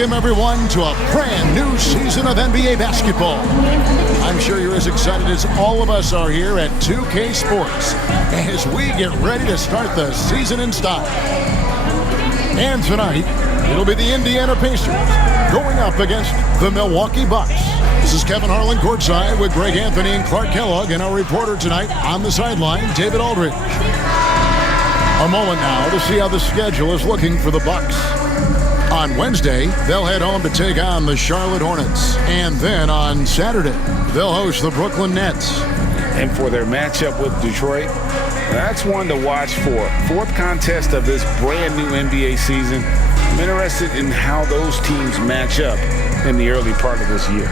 Welcome, everyone, to a brand new season of NBA basketball. I'm sure you're as excited as all of us are here at 2K Sports as we get ready to start the season in style. And tonight, it'll be the Indiana Pacers going up against the Milwaukee Bucks. This is Kevin Harlan courtside with Greg Anthony and Clark Kellogg, and our reporter tonight on the sideline, David Aldridge. A moment now to see how the schedule is looking for the Bucks. On Wednesday, they'll head home to take on the Charlotte Hornets. And then on Saturday, they'll host the Brooklyn Nets. And for their matchup with Detroit, that's one to watch for. Fourth contest of this brand new NBA season. I'm interested in how those teams match up in the early part of this year.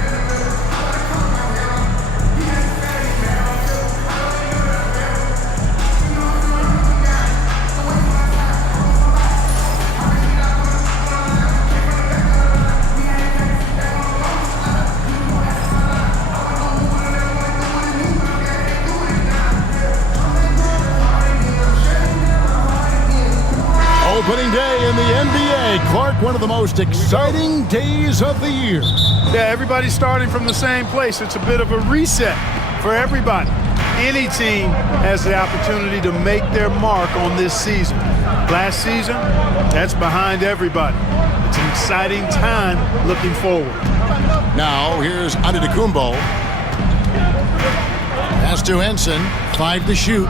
Opening day in the NBA. Clark, one of the most exciting days of the year. Yeah, everybody's starting from the same place. It's a bit of a reset for everybody. Any team has the opportunity to make their mark on this season. Last season, that's behind everybody. It's an exciting time looking forward. Now, here's Antetokounmpo. Pass to Henson. 5 to shoot.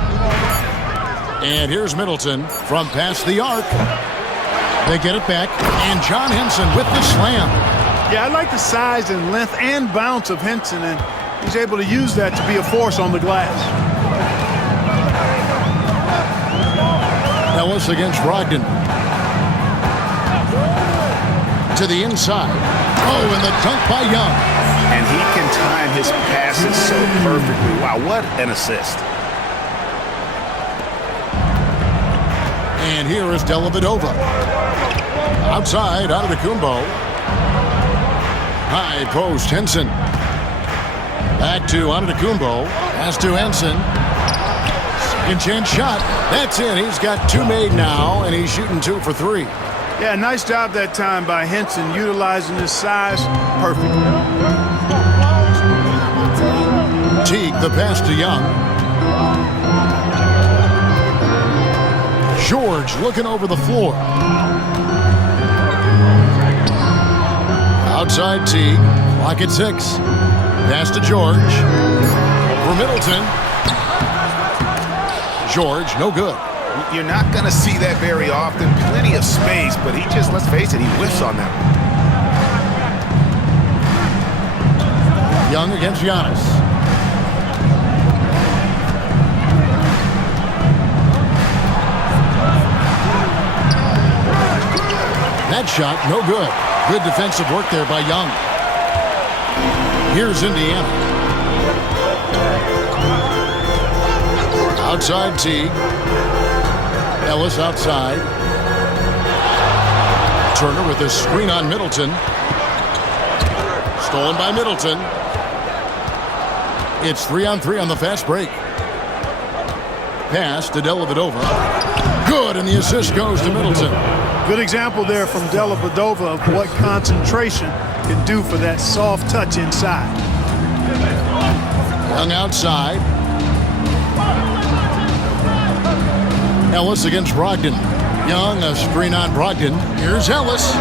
And here's Middleton from past the arc. They get it back, and John Henson with the slam. Yeah, I like the size and length and bounce of Henson, and he's able to use that to be a force on the glass. Ellis against Brogdon. To the inside. Oh, and the dunk by Young. And he can time his passes so perfectly. Wow, what an assist. And here is Dalla. Outside, Antetokounmpo. High post, Henson. Back to Antetokounmpo. Pass to Henson. Second chance shot. That's in. He's got 2 made now, and he's shooting 2 for 3. Yeah, nice job that time by Henson, utilizing his size perfectly. Teague, the pass to Young. George looking over the floor. Outside Teague. Clock at 6. Pass to George. For Middleton. George, no good. You're not going to see that very often. Plenty of space, but he just, let's face it, he whiffs on that one. Young against Giannis. That shot, no good. Good defensive work there by Young. Here's Indiana. Outside Teague. Ellis outside. Turner with a screen on Middleton. Stolen by Middleton. It's 3-on-3 on the fast break. Pass to Dalla. Good, and the assist goes to Middleton. Good example there from Dalla of what concentration can do for that soft touch inside. Young outside. Ellis against Brogdon. Young, a screen on Brogdon. Here's Ellis.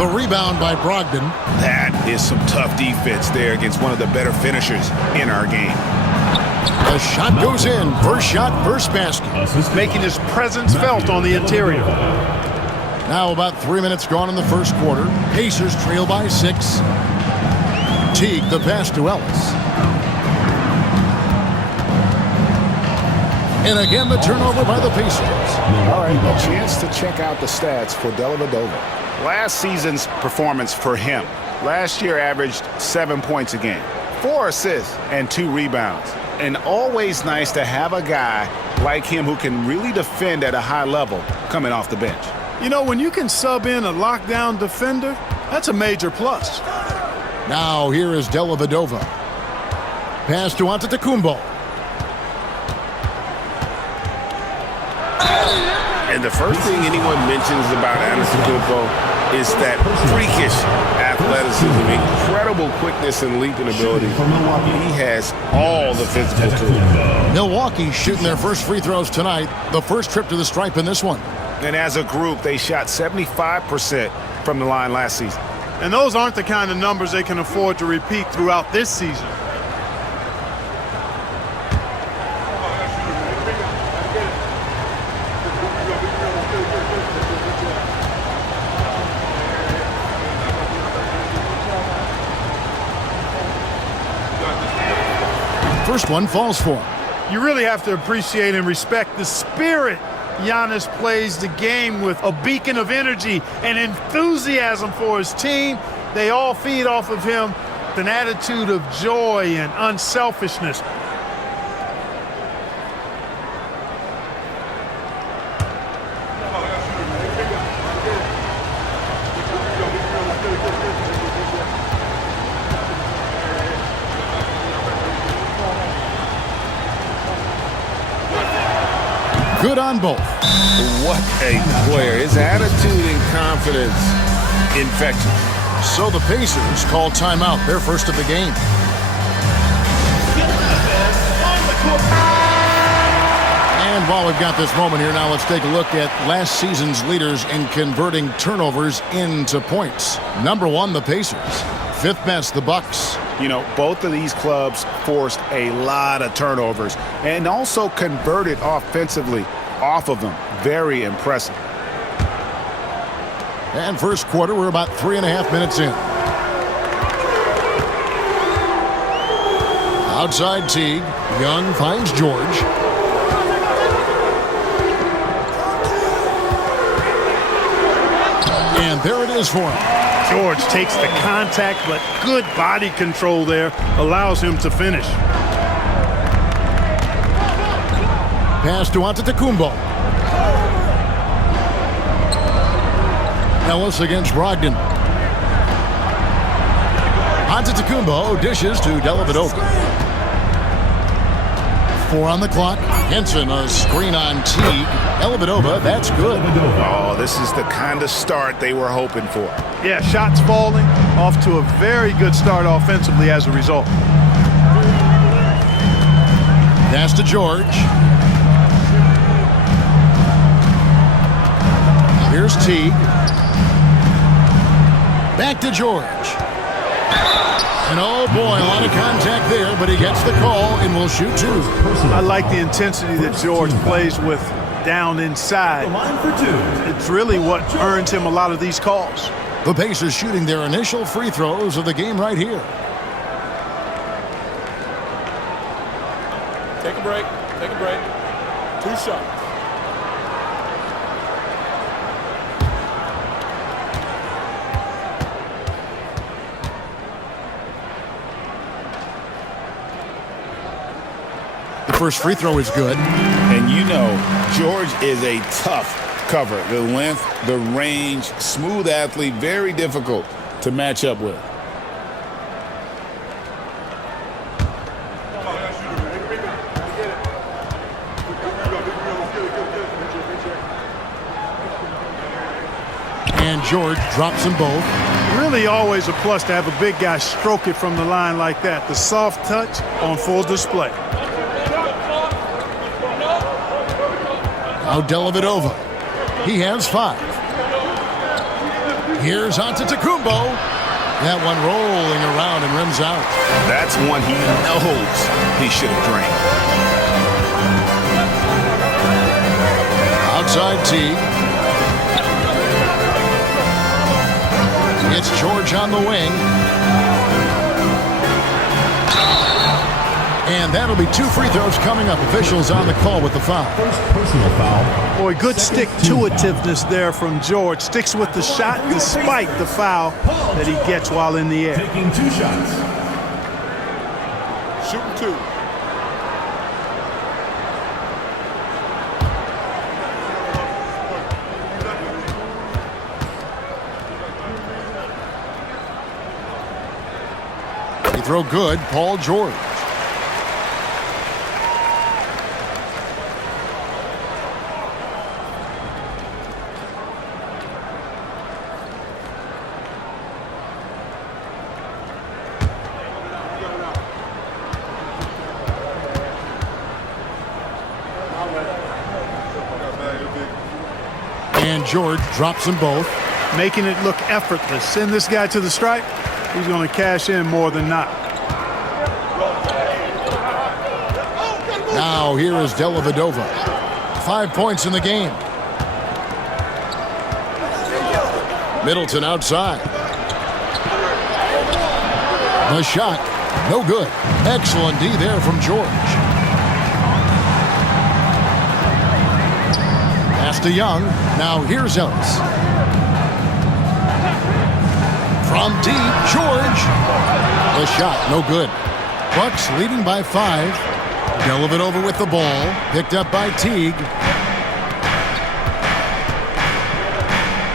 The rebound by Brogdon. That is some tough defense there against one of the better finishers in our game. The shot goes in. First shot, first basket. Making his presence felt on the interior. Now about 3 minutes gone in the first quarter. Pacers trail by 6. Teague, the pass to Ellis. And again, the turnover by the Pacers. All right, a chance to check out the stats for Dalla. Last season's performance for him. Last year averaged 7 points a game, 4 assists, and 2 rebounds. And always nice to have a guy like him who can really defend at a high level coming off the bench. You know, when you can sub in a lockdown defender, that's a major plus. Now here is Dalla. Pass to Antetokounmpo. And the first thing anyone mentions about Antetokounmpo is that freakish athleticism, incredible quickness and leaping ability. He has all the physical tools. Milwaukee shooting their first free throws tonight. The first trip to the stripe in this one. And as a group, they shot 75% from the line last season. And those aren't the kind of numbers they can afford to repeat throughout this season. First one falls for him. You really have to appreciate and respect the spirit Giannis plays the game with, a beacon of energy and enthusiasm for his team. They all feed off of him with an attitude of joy and unselfishness. Good on both. What a player. His attitude and confidence infectious. So the Pacers call timeout, their first of the game. And while we've got this moment here, now let's take a look at last season's leaders in converting turnovers into points. Number one, the Pacers. Fifth best, the Bucks. You know, both of these clubs forced a lot of turnovers and also converted offensively off of them. Very impressive. And first quarter, we're about 3.5 minutes in. Outside Teague. Young finds George. And there it is for him. George takes the contact, but good body control there allows him to finish. Pass to Antetokounmpo. Ellis against Brogdon. Antetokounmpo dishes to Dalla. 4 on the clock. Henson, a screen on Teague. Dellavedova, that's good. Oh, this is the kind of start they were hoping for. Yeah, shots falling, off to a very good start offensively as a result. Pass to George. Here's Teague. Back to George. And oh boy, a lot of contact there, but he gets the call and will shoot two. I like the intensity that George plays with down inside. It's really what earns him a lot of these calls. The Pacers shooting their initial free throws of the game right here. Take a break. Take a break. 2 shots. The first free throw is good. And you know, George is a tough cover. The length, the range, smooth athlete, very difficult to match up with. And George drops them both. Really always a plus to have a big guy stroke it from the line like that. The soft touch on full display. Now Dellavedova. He has 5. Here's Antetokounmpo. That one rolling around and rims out. That's one he knows he should have drained. Outside Teague. It's George on the wing. And that'll be 2 free throws coming up. Officials on the call with the foul. First personal foul. Boy, good stick-to-itiveness there from George. Sticks with the shot despite the foul that he gets while in the air. Taking 2 shots. Shooting 2. They throw good, Paul George. George drops them both. Making it look effortless. Send this guy to the stripe. He's going to cash in more than not. Now here is Dalla. 5 points in the game. Middleton outside. The shot, no good. Excellent D there from George. Pass to Young. Now here's Ellis. From deep, George. The shot, no good. Bucks leading by 5. Dalla with the ball. Picked up by Teague.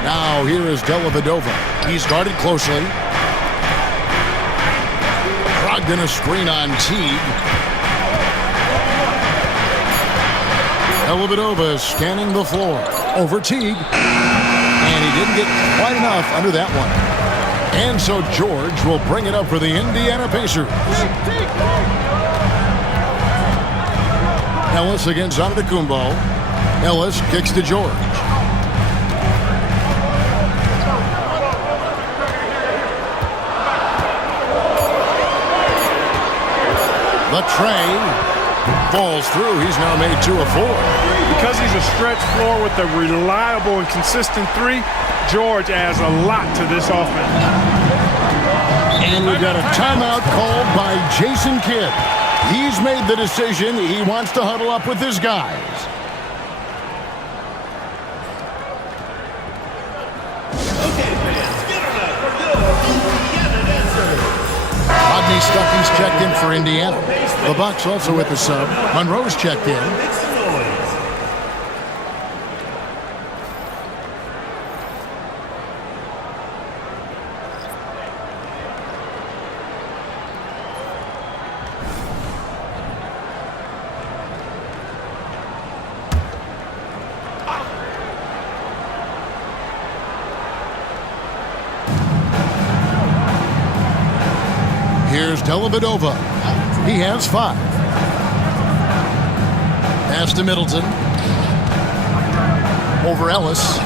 Now here is Dalla. He's guarded closely. Brogdon a screen on Teague. Dalla scanning the floor. Over Teague. And he didn't get quite enough under that one. And so George will bring it up for the Indiana Pacers. Ellis against Antetokounmpo. Ellis kicks to George. The tray falls through. He's now made 2 of 4. Because he's a stretch floor with a reliable and consistent 3, George adds a lot to this offense. And we've got a timeout called by Jason Kidd. He's made the decision. He wants to huddle up with his guys. Rodney Stuckey's checked in for Indiana. The Bucks also with the sub. Monroe's checked in. Here's Dalla. He has 5. Pass to Middleton. Over Ellis.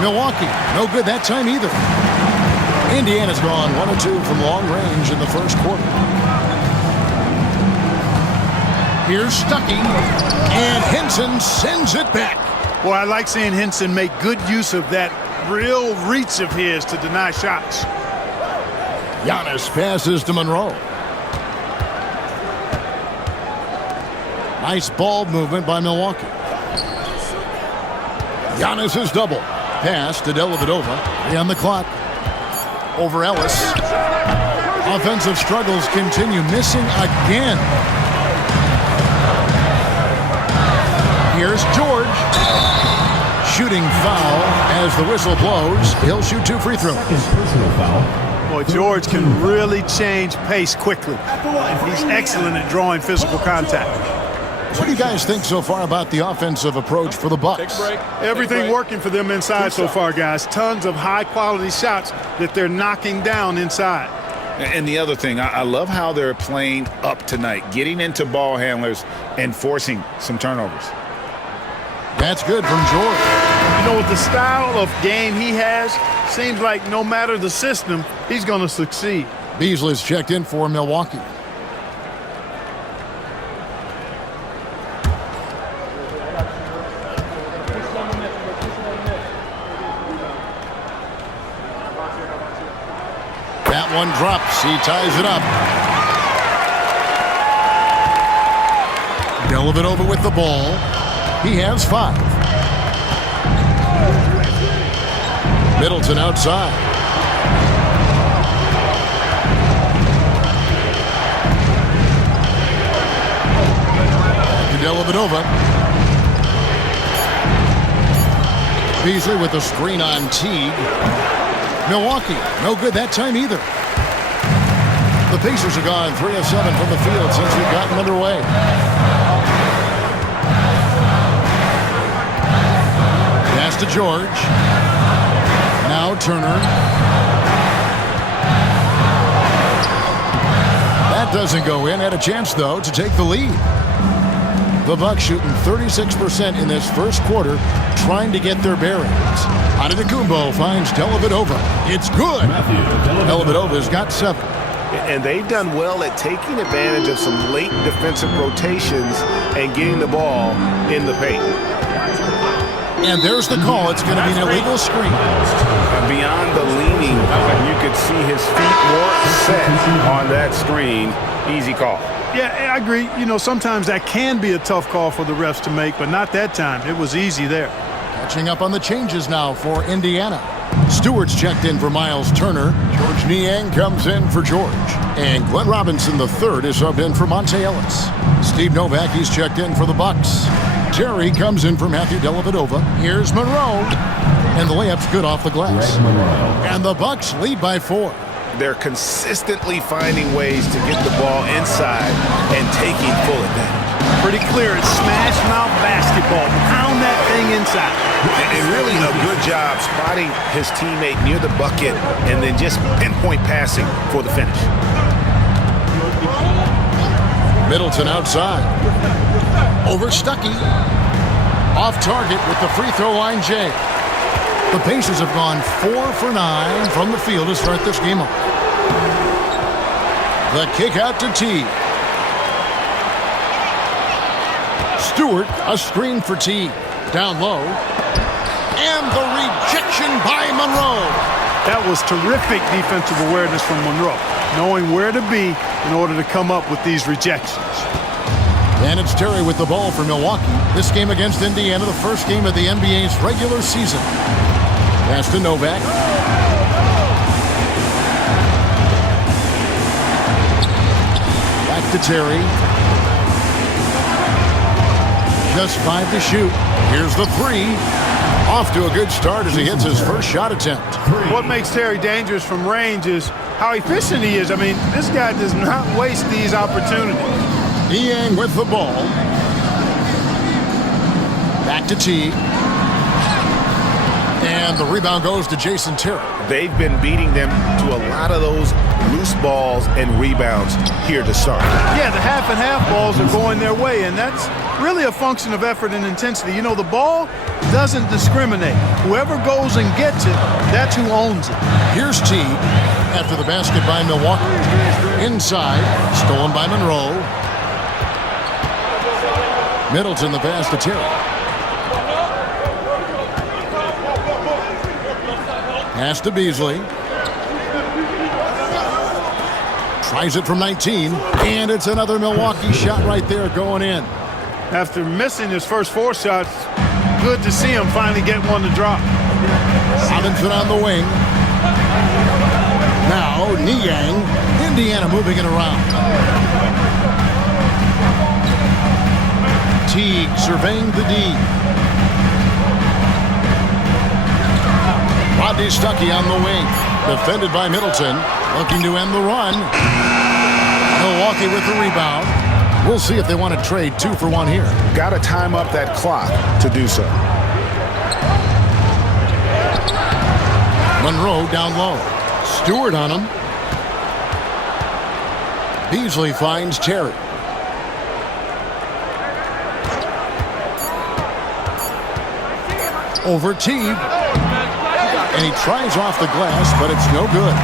Milwaukee, no good that time either. Indiana's gone 1 of 2 from long range in the first quarter. Here's Stuckey. And Henson sends it back. Boy, I like seeing Henson make good use of that real reach of his to deny shots. Giannis passes to Monroe. Nice ball movement by Milwaukee. Giannis is double. Pass to Dalla. 3 on the clock. Over Ellis. Offensive struggles continue. Missing again. Here's George. Shooting foul as the whistle blows. He'll shoot 2 free throws. Personal foul. Boy, George can really change pace quickly. He's excellent at drawing physical contact. What do you guys think so far about the offensive approach for the Bucks? Everything working for them inside so far, guys. Tons of high-quality shots that they're knocking down inside. And the other thing, I love how they're playing up tonight, getting into ball handlers and forcing some turnovers. That's good from George. You know, with the style of game he has, seems like no matter the system, he's going to succeed. Beasley's checked in for Milwaukee. That one drops. He ties it up. Dalla with the ball. He has 5. Middleton outside. Dalla. Beasley with the screen on Teague. Milwaukee, no good that time either. The Pacers are gone 3 of 7 from the field since we've gotten underway. Pass to George. Now Turner. That doesn't go in. Had a chance, though, to take the lead. The Bucks shooting 36% in this first quarter, trying to get their bearings. Antetokounmpo finds Dellavedova. It's good. Dellavedova's got 7. And they've done well at taking advantage of some late defensive rotations and getting the ball in the paint. And there's the call. It's going to be an illegal screen. And beyond the leaning, you could see his feet more set on that screen. Easy call. Yeah, I agree. You know, sometimes that can be a tough call for the refs to make, but not that time. It was easy there. Catching up on the changes now for Indiana. Stewart's checked in for Miles Turner. George Niang comes in for George. And Glenn Robinson III is subbed in for Monte Ellis. Steve Novak, he's checked in for the Bucks. Terry comes in for Matthew Dellavedova. Here's Monroe. And the layup's good off the glass. And the Bucks lead by 4. They're consistently finding ways to get the ball inside and taking full advantage. Pretty clear. It's smash mouth basketball. Pound that thing inside. And really a good job spotting his teammate near the bucket and then just pinpoint passing for the finish. Middleton outside. Over Stuckey. Off target with the free throw line, Jay. The Pacers have gone 4 for 9 from the field to start this game off. The kick out to T. Stewart, a screen for T. Down low. And the rejection by Monroe. That was terrific defensive awareness from Monroe, knowing where to be in order to come up with these rejections. And it's Terry with the ball for Milwaukee. This game against Indiana, the first game of the NBA's regular season. Pass to Novak. Back to Terry. Just 5 to shoot. Here's the 3. Off to a good start as he hits his first shot attempt. What makes Terry dangerous from range is how efficient he is. I mean, this guy does not waste these opportunities. Niang with the ball. Back to T. And the rebound goes to Jason Terry. They've been beating them to a lot of those loose balls and rebounds here to start. Yeah, the half and half balls are going their way, and that's really a function of effort and intensity. You know, the ball doesn't discriminate. Whoever goes and gets it, that's who owns it. Here's T after the basket by Milwaukee. Inside, stolen by Monroe. Middleton the pass to Terry. Pass to Beasley. Tries it from 19, and it's another Milwaukee shot right there going in. After missing his first 4 shots, good to see him finally get one to drop. Robinson on the wing. Now Niang. Indiana moving it around. Teague surveying the D. Rodney Stuckey on the wing. Defended by Middleton. Looking to end the run. Milwaukee with the rebound. We'll see if they want to trade 2 for 1 here. Got to time up that clock to do so. Monroe down low. Stewart on him. Beasley finds Terry. Over Teague. And he tries off the glass, but it's no good.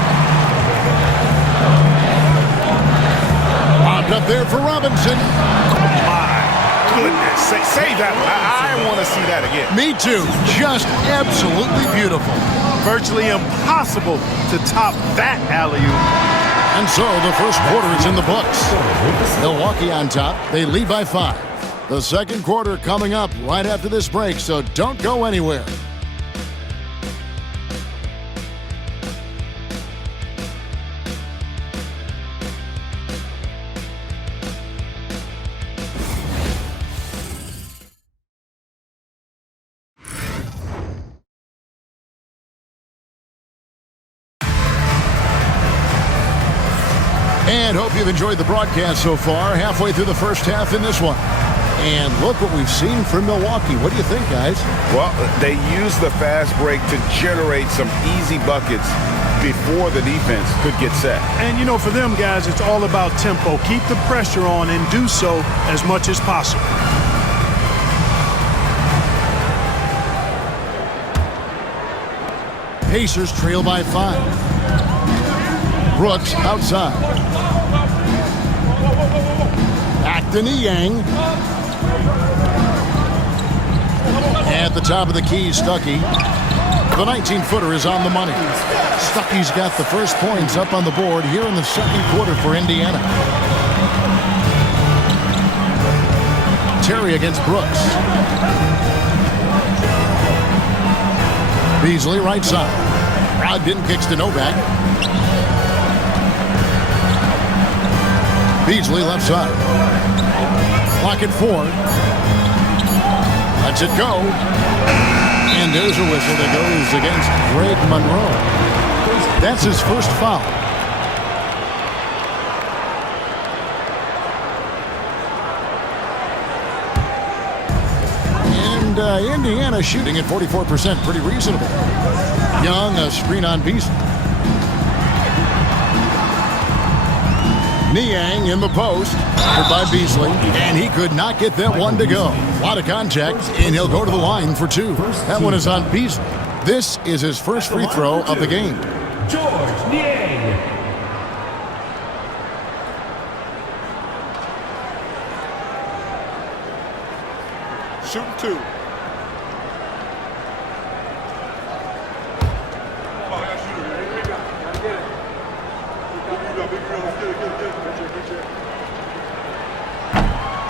Popped up there for Robinson. My goodness. Save that one. I want to see that again. Me too. Just absolutely beautiful. Virtually impossible to top that alley-oop. And so the first quarter is in the books. Milwaukee on top. They lead by 5. The second quarter coming up right after this break, so don't go anywhere. And hope you've enjoyed the broadcast so far. Halfway through the first half in this one. And look what we've seen from Milwaukee. What do you think, guys? Well, they used the fast break to generate some easy buckets before the defense could get set. And, you know, for them guys, it's all about tempo. Keep the pressure on and do so as much as possible. Pacers trail by 5. Brooks outside. Back to Niang. At the top of the key, Stuckey. The 19-footer is on the money. Stuckey's got the first points up on the board here in the second quarter for Indiana. Terry against Brooks. Beasley right side. Brogdon kicks to Novak. Beasley left side. Clock at 4. Lets it go. And there's a whistle that goes against Greg Monroe. That's his first foul. And Indiana shooting at 44%. Pretty reasonable. Young, a screen on Beasley. Niang in the post. By Beasley, and he could not get that one to go. A lot of contact, and he'll go to the line for 2. That one is on Beasley. This is his first free throw of the game. George Niang. Shooting 2.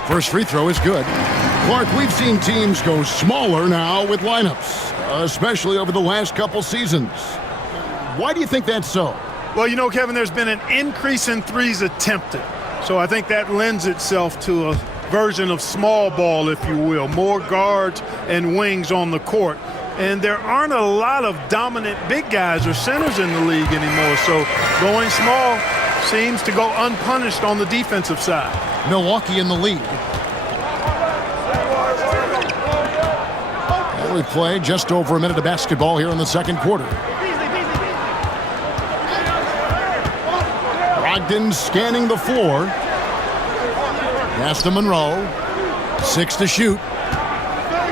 First free throw is good. Clark, we've seen teams go smaller now with lineups, especially over the last couple seasons. Why do you think that's so? Well, you know, Kevin, there's been an increase in threes attempted. So I think that lends itself to a version of small ball, if you will. More guards and wings on the court. And there aren't a lot of dominant big guys or centers in the league anymore. So going small seems to go unpunished on the defensive side. Milwaukee in the lead. We play just over a minute of basketball here in the second quarter. Brogdon scanning the floor. Pass to Monroe. 6 to shoot.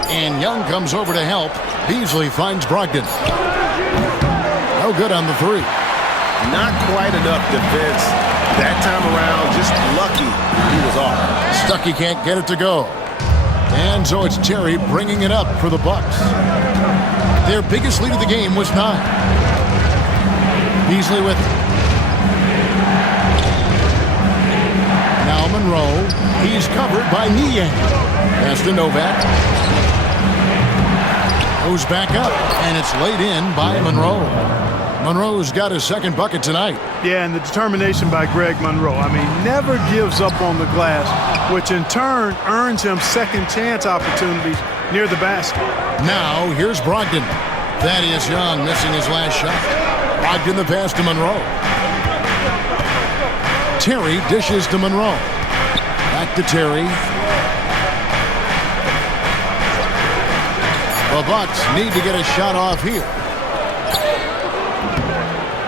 And Young comes over to help. Beasley finds Brogdon. No good on the 3. Not quite enough defense that time around. Just lucky he was off. Stuckey can't get it to go. And so it's Terry bringing it up for the Bucks. Their biggest lead of the game was 9. Beasley with it. Now Monroe. He's covered by Niang. Pass to Novak. Goes back up, and it's laid in by Monroe. Monroe's got his second bucket tonight. Yeah, and the determination by Greg Monroe. I mean, never gives up on the glass, which in turn earns him second chance opportunities near the basket. Now, here's Brogdon. Thaddeus Young missing his last shot. Brogdon the pass to Monroe. Terry dishes to Monroe. Back to Terry. The Bucks need to get a shot off here.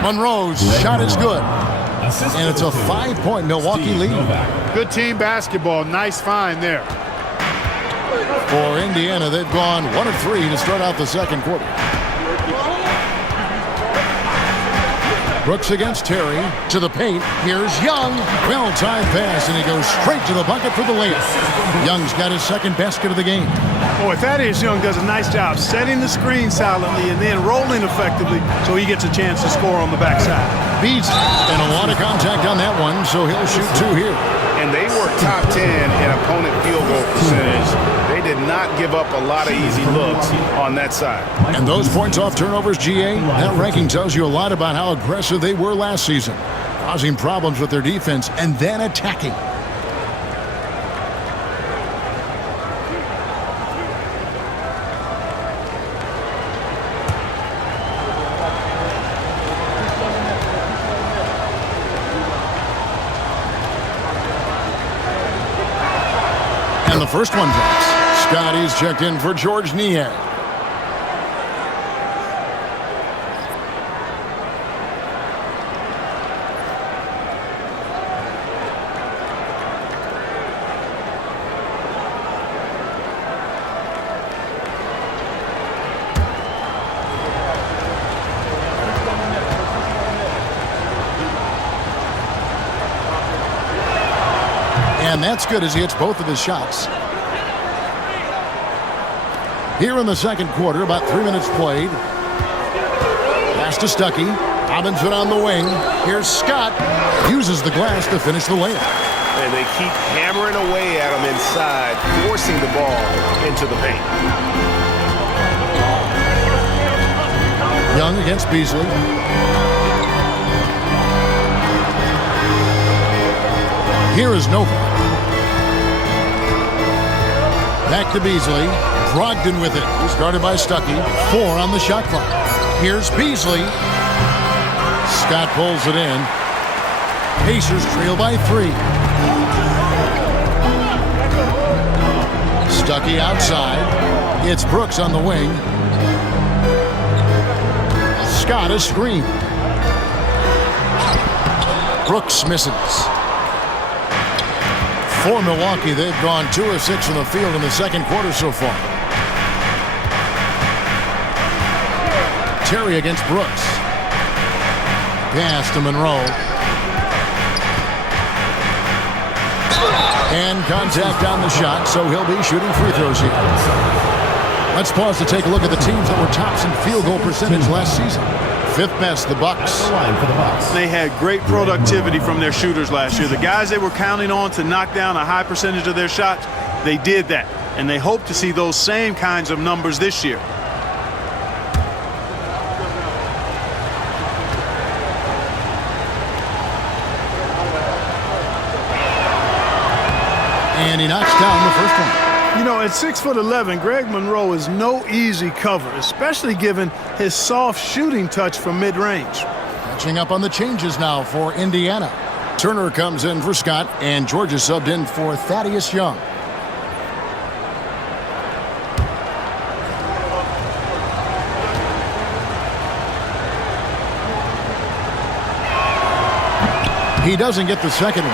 Monroe's shot is good. And it's a 5-point Milwaukee lead. Good team basketball. Nice find there. For Indiana, they've gone 1 of 3 to start out the second quarter. Brooks against Terry. To the paint. Here's Young. Well-timed pass, and he goes straight to the bucket for the layup. Young's got his second basket of the game. Boy, Thaddeus Young does a nice job setting the screen silently and then rolling effectively so he gets a chance to score on the backside. Beats, and a lot of contact on that one, so he'll shoot 2 here. And they were top 10 in opponent field goal percentage. They did not give up a lot of easy looks on that side. And those points off turnovers, GA, that ranking tells you a lot about how aggressive they were last season, causing problems with their defense and then attacking. And the first one drops. Scotty's checked in for George Niang. And that's good as he hits both of his shots. Here in the second quarter, about 3 minutes played. Pass to Stuckey. Robinson on the wing. Here's Scott. Uses the glass to finish the layup. And they keep hammering away at him inside, forcing the ball into the paint. Young against Beasley. Here is Nova. Back to Beasley. Brogdon with it. Started by Stuckey. 4 on the shot clock. Here's Beasley. Scott pulls it in. Pacers trail by 3. Stuckey outside. It's Brooks on the wing. Scott a screen. Brooks misses. For Milwaukee, they've gone 2 of 6 from the field in the second quarter so far. Terry against Brooks. Pass to Monroe. And contact on the shot, so he'll be shooting free throws here. Let's pause to take a look at the teams that were tops in field goal percentage last season. 5th best, the Bucks. They had great productivity from their shooters last year. The guys they were counting on to knock down a high percentage of their shots, they did that. And they hope to see those same kinds of numbers this year. And he knocks down the first one. You know, at 6'11", Greg Monroe is no easy cover, especially given his soft shooting touch from mid-range. Catching up on the changes now for Indiana. Turner comes in for Scott, and George is subbed in for Thaddeus Young. He doesn't get the second one.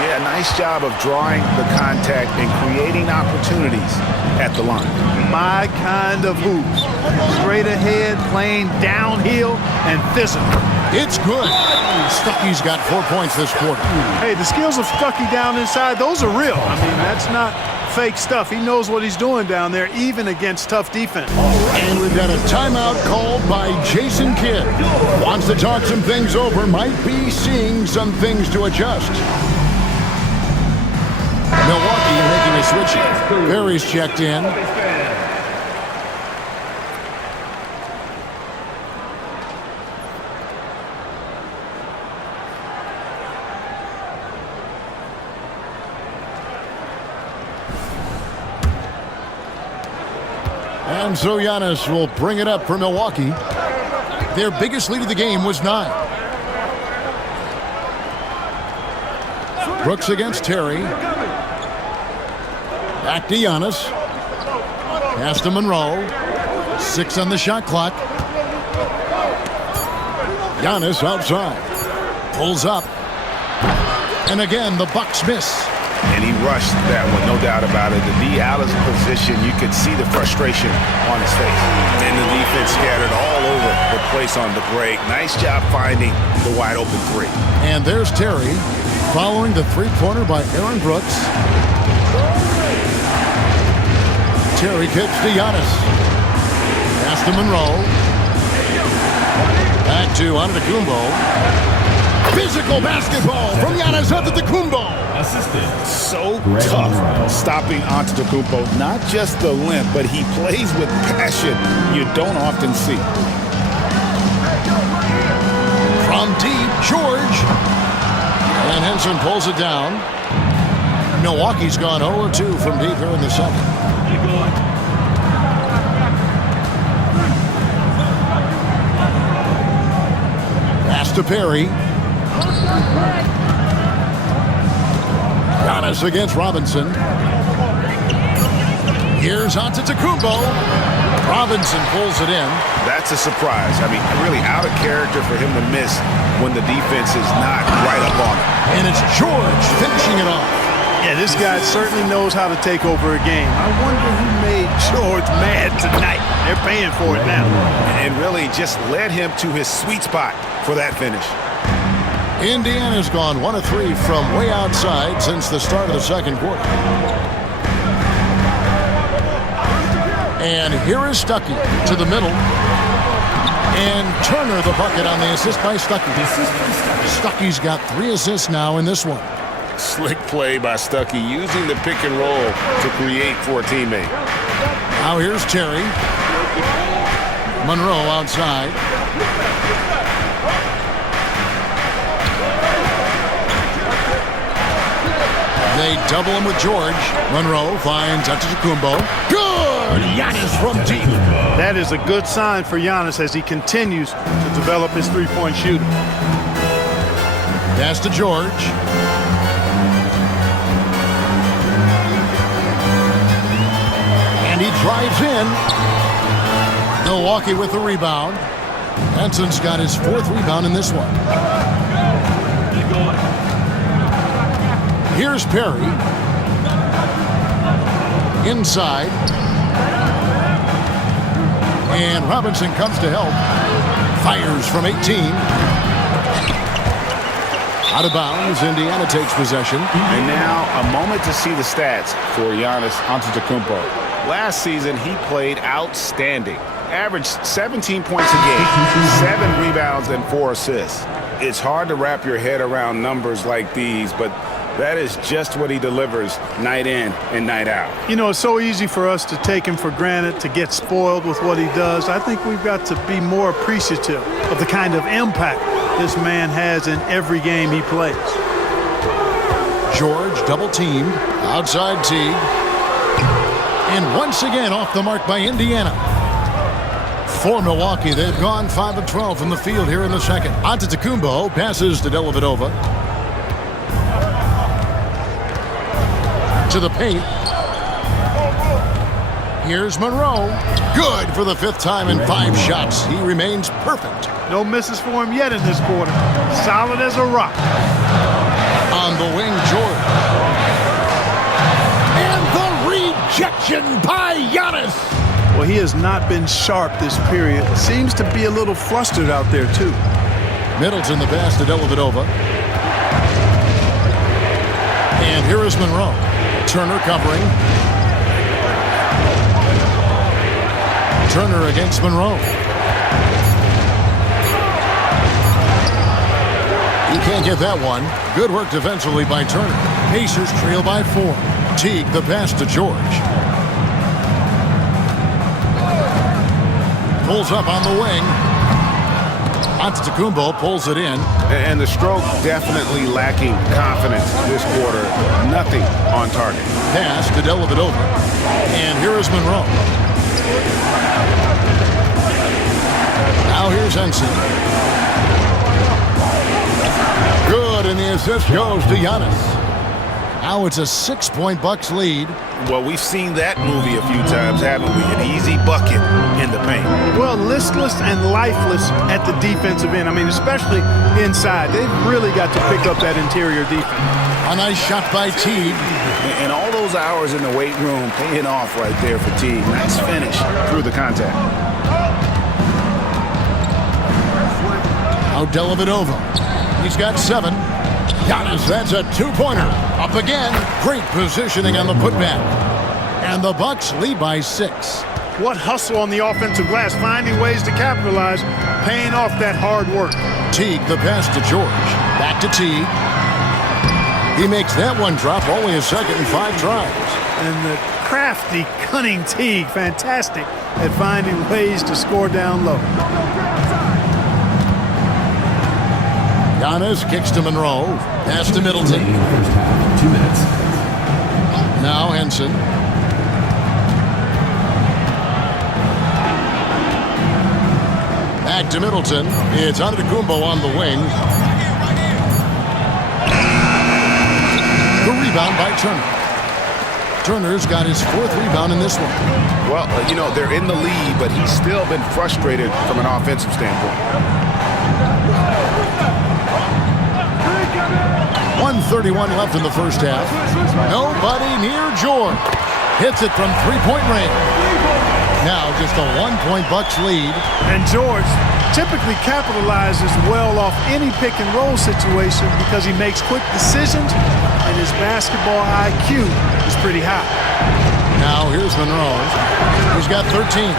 Yeah, nice job of drawing the contact and creating opportunities at the line. My kind of hoops. Straight ahead, playing downhill, and physical. It's good. Stuckey's got 4 points this quarter. Hey, the skills of Stuckey down inside, those are real. I mean, that's not fake stuff. He knows what he's doing down there, even against tough defense. And we've got a timeout called by Jason Kidd. Wants to talk some things over, might be seeing some things to adjust. Milwaukee making a switch here. Perry's checked in. And so Giannis will bring it up for Milwaukee. Their biggest lead of the game was 9. Brooks against Terry. Back to Giannis. Pass to Monroe. 6 on the shot clock. Giannis outside. Pulls up. And again, the Bucks miss. And he rushed that one, no doubt about it. The D out of position, you could see the frustration on his face. And the defense scattered all over the place on the break. Nice job finding the wide open 3. And there's Terry following the three-pointer by Aaron Brooks. Terry kicks to Giannis. Pass to Monroe. Back to Antetokounmpo. Physical basketball from Giannis Antetokounmpo. So tough stopping Antetokounmpo. Not just the length, but he plays with passion you don't often see. From deep, George. And Henson pulls it down. Milwaukee's gone 0-2 from deep here in the second. Pass to Perry. Giannis against Robinson. Here's Antetokounmpo. Robinson pulls it in. That's a surprise. I mean, really out of character for him to miss when the defense is not right up on him. And it's George finishing it off. Yeah, this guy certainly knows how to take over a game. I wonder who made George mad tonight. They're paying for it now. And really just led him to his sweet spot for that finish. Indiana's gone 1 of 3 from way outside since the start of the second quarter. And here is Stuckey to the middle. And Turner the bucket on the assist by Stuckey. Stuckey's got 3 assists now in this one. Slick play by Stuckey, using the pick and roll to create for a teammate. Now here's Terry. Monroe outside. They double him with George. Monroe finds Antetokounmpo. Good! Giannis from deep. That is a good sign for Giannis as he continues to develop his three-point shooting. Pass to George. And he drives in. Milwaukee with the rebound. Henson's got his 4th rebound in this one. Here's Perry. Inside. And Robinson comes to help. Fires from 18. Out of bounds. Indiana takes possession. And now a moment to see the stats for Giannis Antetokounmpo. Last season, he played outstanding. Averaged 17 points a game, 7 rebounds, and 4 assists. It's hard to wrap your head around numbers like these, but that is just what he delivers night in and night out. You know, it's so easy for us to take him for granted, to get spoiled with what he does. I think we've got to be more appreciative of the kind of impact this man has in every game he plays. George double-teamed. Outside Teague. And once again off the mark by Indiana. For Milwaukee, they've gone 5 of 12 from the field here in the second. Antetokounmpo passes to Dellavedova. To the paint. Here's Monroe. Good for the 5th time in 5 shots. He remains perfect. No misses for him yet in this quarter. Solid as a rock. On the wing, George. And the rejection by Giannis. Well, he has not been sharp this period. Seems to be a little flustered out there, too. Middleton the pass to Dellavedova. And here is Monroe. Turner covering. Turner against Monroe. He can't get that one. Good work defensively by Turner. Pacers trail by 4. Teague the pass to George. Pulls up on the wing. Antetokounmpo pulls it in. And the stroke definitely lacking confidence this quarter. Nothing on target. Pass to Dellavedova. And here is Monroe. Now here's Henson. Good, and the assist goes to Giannis. Now it's a 6-point Bucks lead. Well, we've seen that movie a few times, haven't we? An easy bucket in the paint. Well, listless and lifeless at the defensive end. I mean, especially inside. They've really got to pick up that interior defense. A nice shot by Teague. And all those hours in the weight room paying off right there for Teague. Nice finish through the contact. Now Dellavedova. He's got 7. Giannis, that's a 2-pointer. Up again. Great positioning on the putback. And the Bucks lead by 6. What hustle on the offensive glass, finding ways to capitalize, paying off that hard work. Teague the pass to George. Back to Teague. He makes that one drop, only a second and 5 tries. And the crafty, cunning Teague, fantastic at finding ways to score down low. Giannis kicks to Monroe. Pass to Middleton. 2 minutes. Now Henson. Back to Middleton. It's Antetokounmpo on the wing. The rebound by Turner. Turner's got his 4th rebound in this one. Well, you know, they're in the lead, but he's still been frustrated from an offensive standpoint. 1:31 left in the first half. Nobody near George. Hits it from 3-point range. Now just a 1-point Bucks lead. And George typically capitalizes well off any pick-and-roll situation because he makes quick decisions and his basketball IQ is pretty high. Now here's Monroe. He's got 13.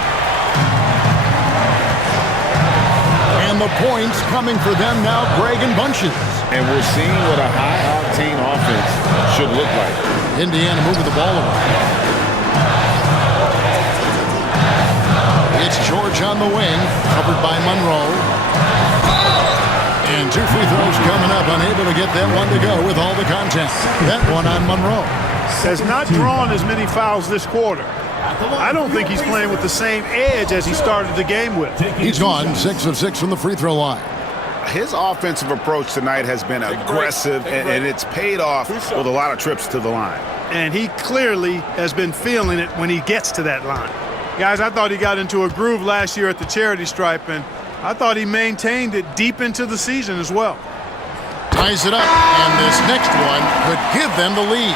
And the points coming for them now, Greg in bunches. And we're seeing what a high-octane offense should look like. Indiana moving the ball away. It's George on the wing, covered by Monroe. And 2 free throws coming up, unable to get them one to go with all the contact. That one on Monroe. Has not drawn as many fouls this quarter. I don't think he's playing with the same edge as he started the game with. He's gone 6 of 6 from the free throw line. His offensive approach tonight has been aggressive, and it's paid off with a lot of trips to the line. And he clearly has been feeling it when he gets to that line. Guys, I thought he got into a groove last year at the charity stripe, and I thought he maintained it deep into the season as well. Ties it up, and this next one could give them the lead.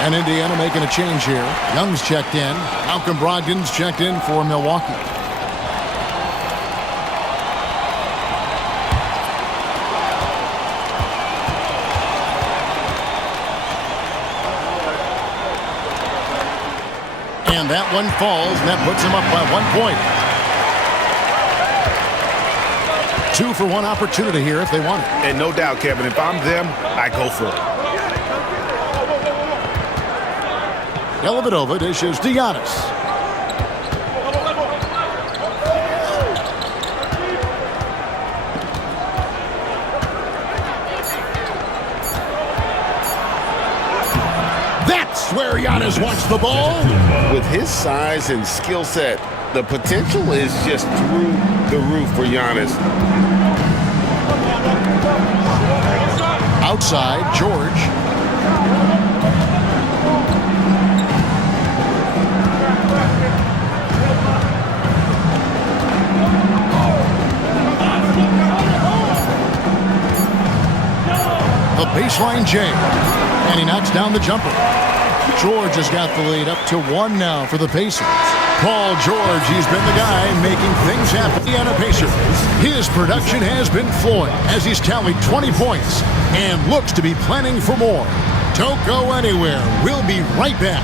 And Indiana making a change here. Young's checked in. Malcolm Brogdon's checked in for Milwaukee. And that one falls, and that puts him up by 1 point. 2 for 1 opportunity here if they want it. And no doubt, Kevin, if I'm them, I go for it. Dellavedova dishes to Giannis. That's where Giannis wants the ball. With his size and skill set, the potential is just through the roof for Giannis. Outside, George. The baseline J, and he knocks down the jumper. George has got the lead up to 1 now for the Pacers. Paul George, he's been the guy making things happen. Indiana Pacers. His production has been flowing as he's tallied 20 points and looks to be planning for more. Don't go anywhere. We'll be right back.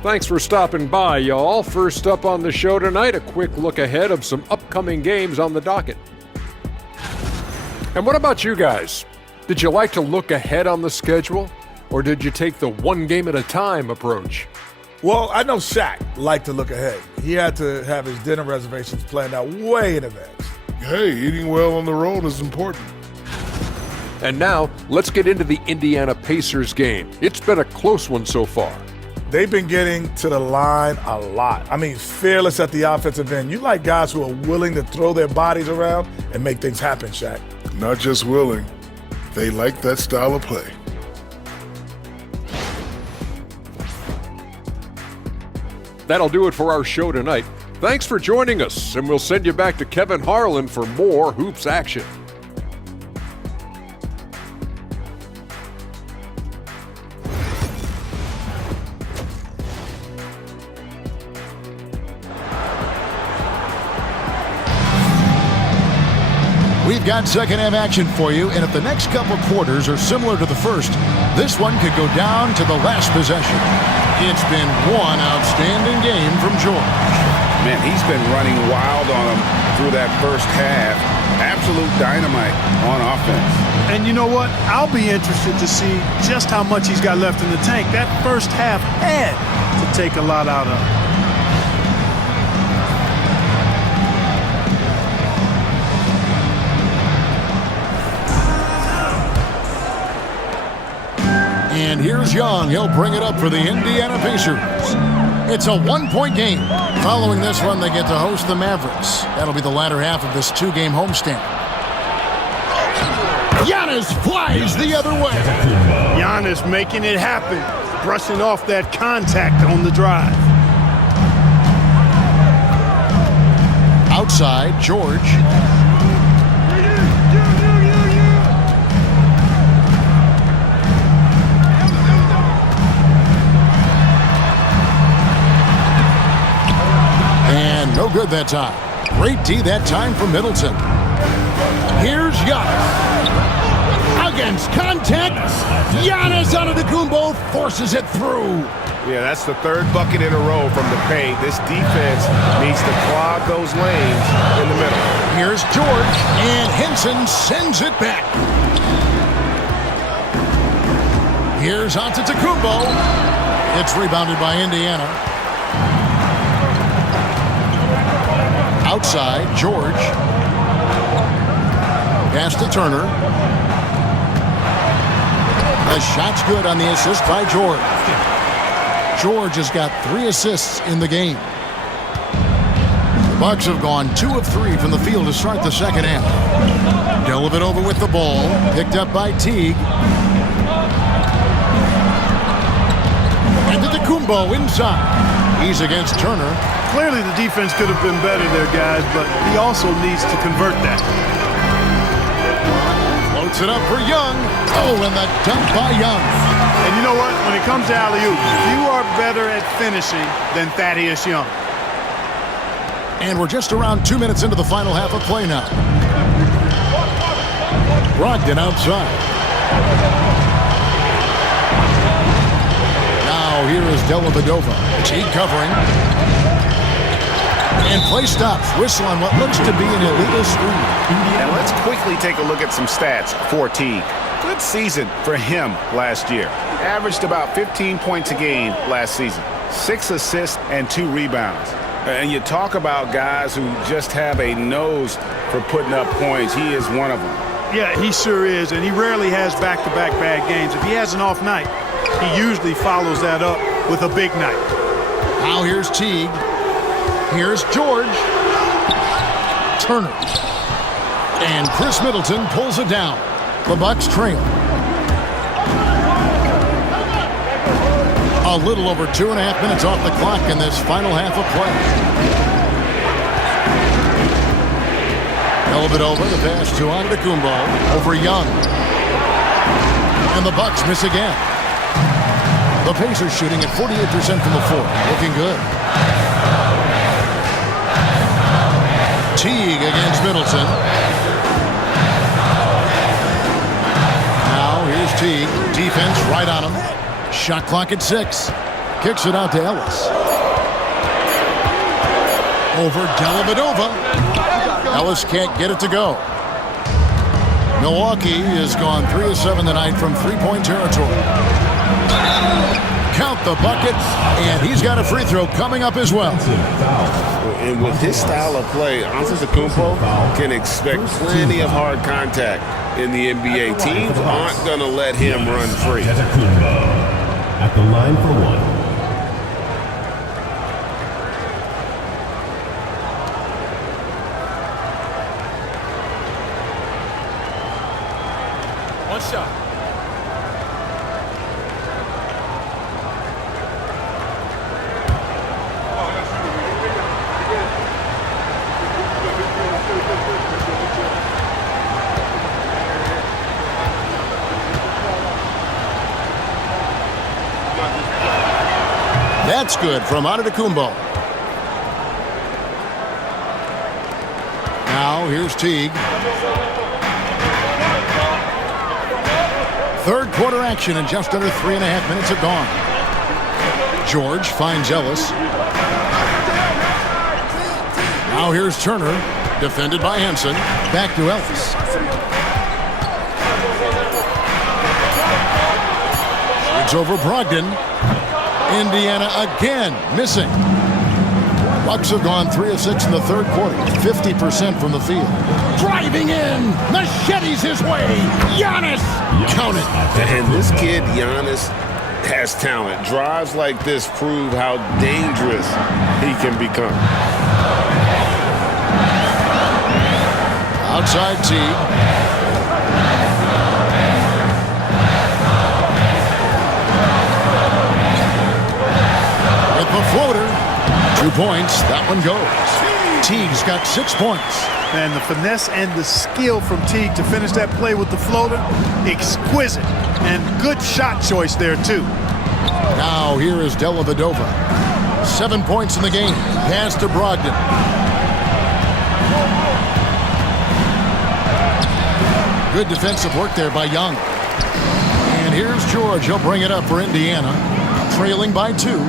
Thanks for stopping by, y'all. First up on the show tonight, a quick look ahead of some upcoming games on the docket. And what about you guys? Did you like to look ahead on the schedule, or did you take the one game at a time approach? Well, I know Shaq liked to look ahead. He had to have his dinner reservations planned out way in advance. Hey, eating well on the road is important. And now, let's get into the Indiana Pacers game. It's been a close one so far. They've been getting to the line a lot. I mean, fearless at the offensive end. You like guys who are willing to throw their bodies around and make things happen, Shaq. Not just willing, they like that style of play. That'll do it for our show tonight. Thanks for joining us, and we'll send you back to Kevin Harlan for more hoops action. We've got second half action for you, and if the next couple quarters are similar to the first, this one could go down to the last possession. It's been one outstanding game from George. Man, he's been running wild on him through that first half. Absolute dynamite on offense. And you know what? I'll be interested to see just how much he's got left in the tank. That first half had to take a lot out of him. And here's Young. He'll bring it up for the Indiana Pacers. It's a one-point game. Following this one, they get to host the Mavericks. That'll be the latter half of this two-game homestand. Giannis flies the other way. Giannis making it happen, brushing off that contact on the drive. Outside, George. And no good that time. Great D that time from Middleton. Here's Giannis. Against contact. Giannis Antetokounmpo forces it through. Yeah, that's the third bucket in a row from the paint. This defense needs to clog those lanes in the middle. Here's George, and Henson sends it back. Here's Antetokounmpo. It's rebounded by Indiana. Outside, George. Pass to Turner. The shot's good on the assist by George. George has got 3 assists in the game. The Bucks have gone 2 of 3 from the field to start the second half. Dellavedova with the ball, picked up by Teague. Antetokounmpo inside. He's against Turner. Clearly the defense could have been better there, guys, but he also needs to convert that. Floats it up for Young. Oh, and the dunk by Young. And you know what? When it comes to alley-oop, you are better at finishing than Thaddeus Young. And we're just around 2 minutes into the final half of play now. Brogdon outside. Now here is Dellavedova. Teague covering. And play stops. Whistle on what looks to be an illegal screen. And let's quickly take a look at some stats for Teague. Good season for him last year. Averaged about 15 points a game last season. 6 assists and 2 rebounds. And you talk about guys who just have a nose for putting up points. He is one of them. Yeah, he sure is, and he rarely has back-to-back bad games. If he has an off night, he usually follows that up with a big night. Now here's Teague. Here's George. Turner. And Chris Middleton pulls it down. The Bucks trail. A little over 2.5 minutes off the clock in this final half of play. Dellavedova, the pass to Antetokounmpo over Young. And the Bucks miss again. The Pacers shooting at 48% from the floor. Looking good. Teague against Middleton. Now here's Teague. Defense right on him. Shot clock at 6. Kicks it out to Ellis. Over Dellavedova. Ellis can't get it to go. Milwaukee has gone 3 of 7 tonight from three-point territory. Count the buckets, and he's got a free throw coming up as well. And with his style of play, Antetokounmpo can expect plenty of hard contact in the NBA. Teams aren't going to let him run free. At the line for 1. One shot. That's good from Antetokounmpo. Now here's Teague. Third quarter action and just under 3.5 minutes have gone. George finds Ellis. Now here's Turner, defended by Henson. Back to Ellis. It's over Brogdon. Indiana again missing. Bucks have gone 3 of 6 in the third quarter, 50% from the field. Driving in, machetes his way. Giannis, count it. And this kid, Giannis, has talent. Drives like this prove how dangerous he can become. Outside Teague. With the floater. 2 points. That one goes. Teague's got 6 points. And the finesse and the skill from Teague to finish that play with the floater, exquisite. And good shot choice there, too. Now here is Dalla. 7 points in the game. Pass to Brogdon. Good defensive work there by Young. And here's George. He'll bring it up for Indiana. Trailing by 2.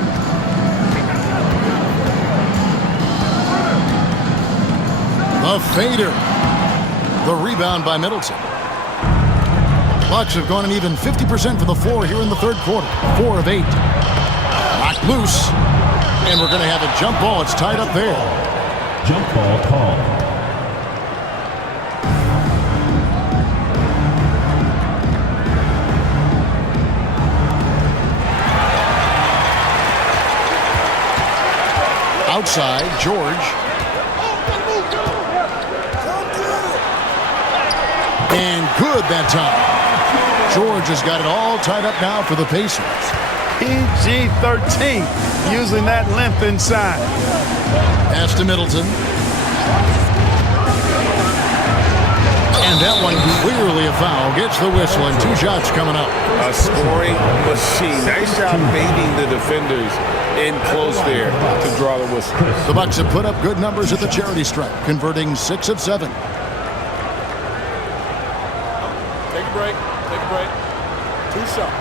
The fader. The rebound by Middleton. Bucks have gone an even 50% from the floor here in the third quarter. 4 of 8. Knocked loose. And we're going to have a jump ball. It's tied up there. Jump ball called. Outside, George. And good that time. George has got it all tied up now for the Pacers. PG-13, using that length inside. Pass to Middleton. And that one clearly a foul. Gets the whistle and 2 shots coming up. A scoring machine. Nice job baiting the defenders in close there to draw the whistle. The Bucks have put up good numbers at the charity stripe, converting 6 of 7. Take a break. Take a break. 2 shots.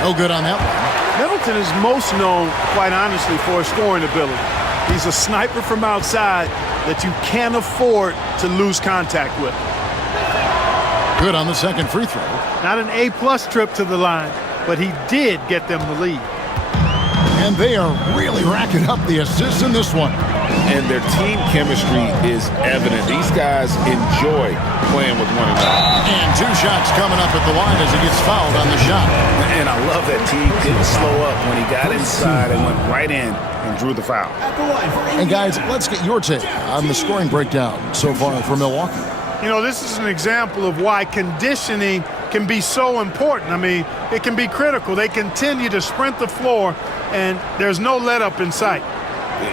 No good on that one. Middleton is most known, quite honestly, for his scoring ability. He's a sniper from outside that you can't afford to lose contact with. Good on the second free throw. Not an A-plus trip to the line, but he did get them the lead. And they are really racking up the assists in this one. And their team chemistry is evident. These guys enjoy playing with one another. And 2 shots coming up at the line as he gets fouled on the shot. And I love that Teague didn't slow up when he got inside and went right in and drew the foul. And guys, let's get your take on the scoring breakdown so far for Milwaukee. You know, this is an example of why conditioning can be so important. I mean, it can be critical. They continue to sprint the floor, and there's no let-up in sight.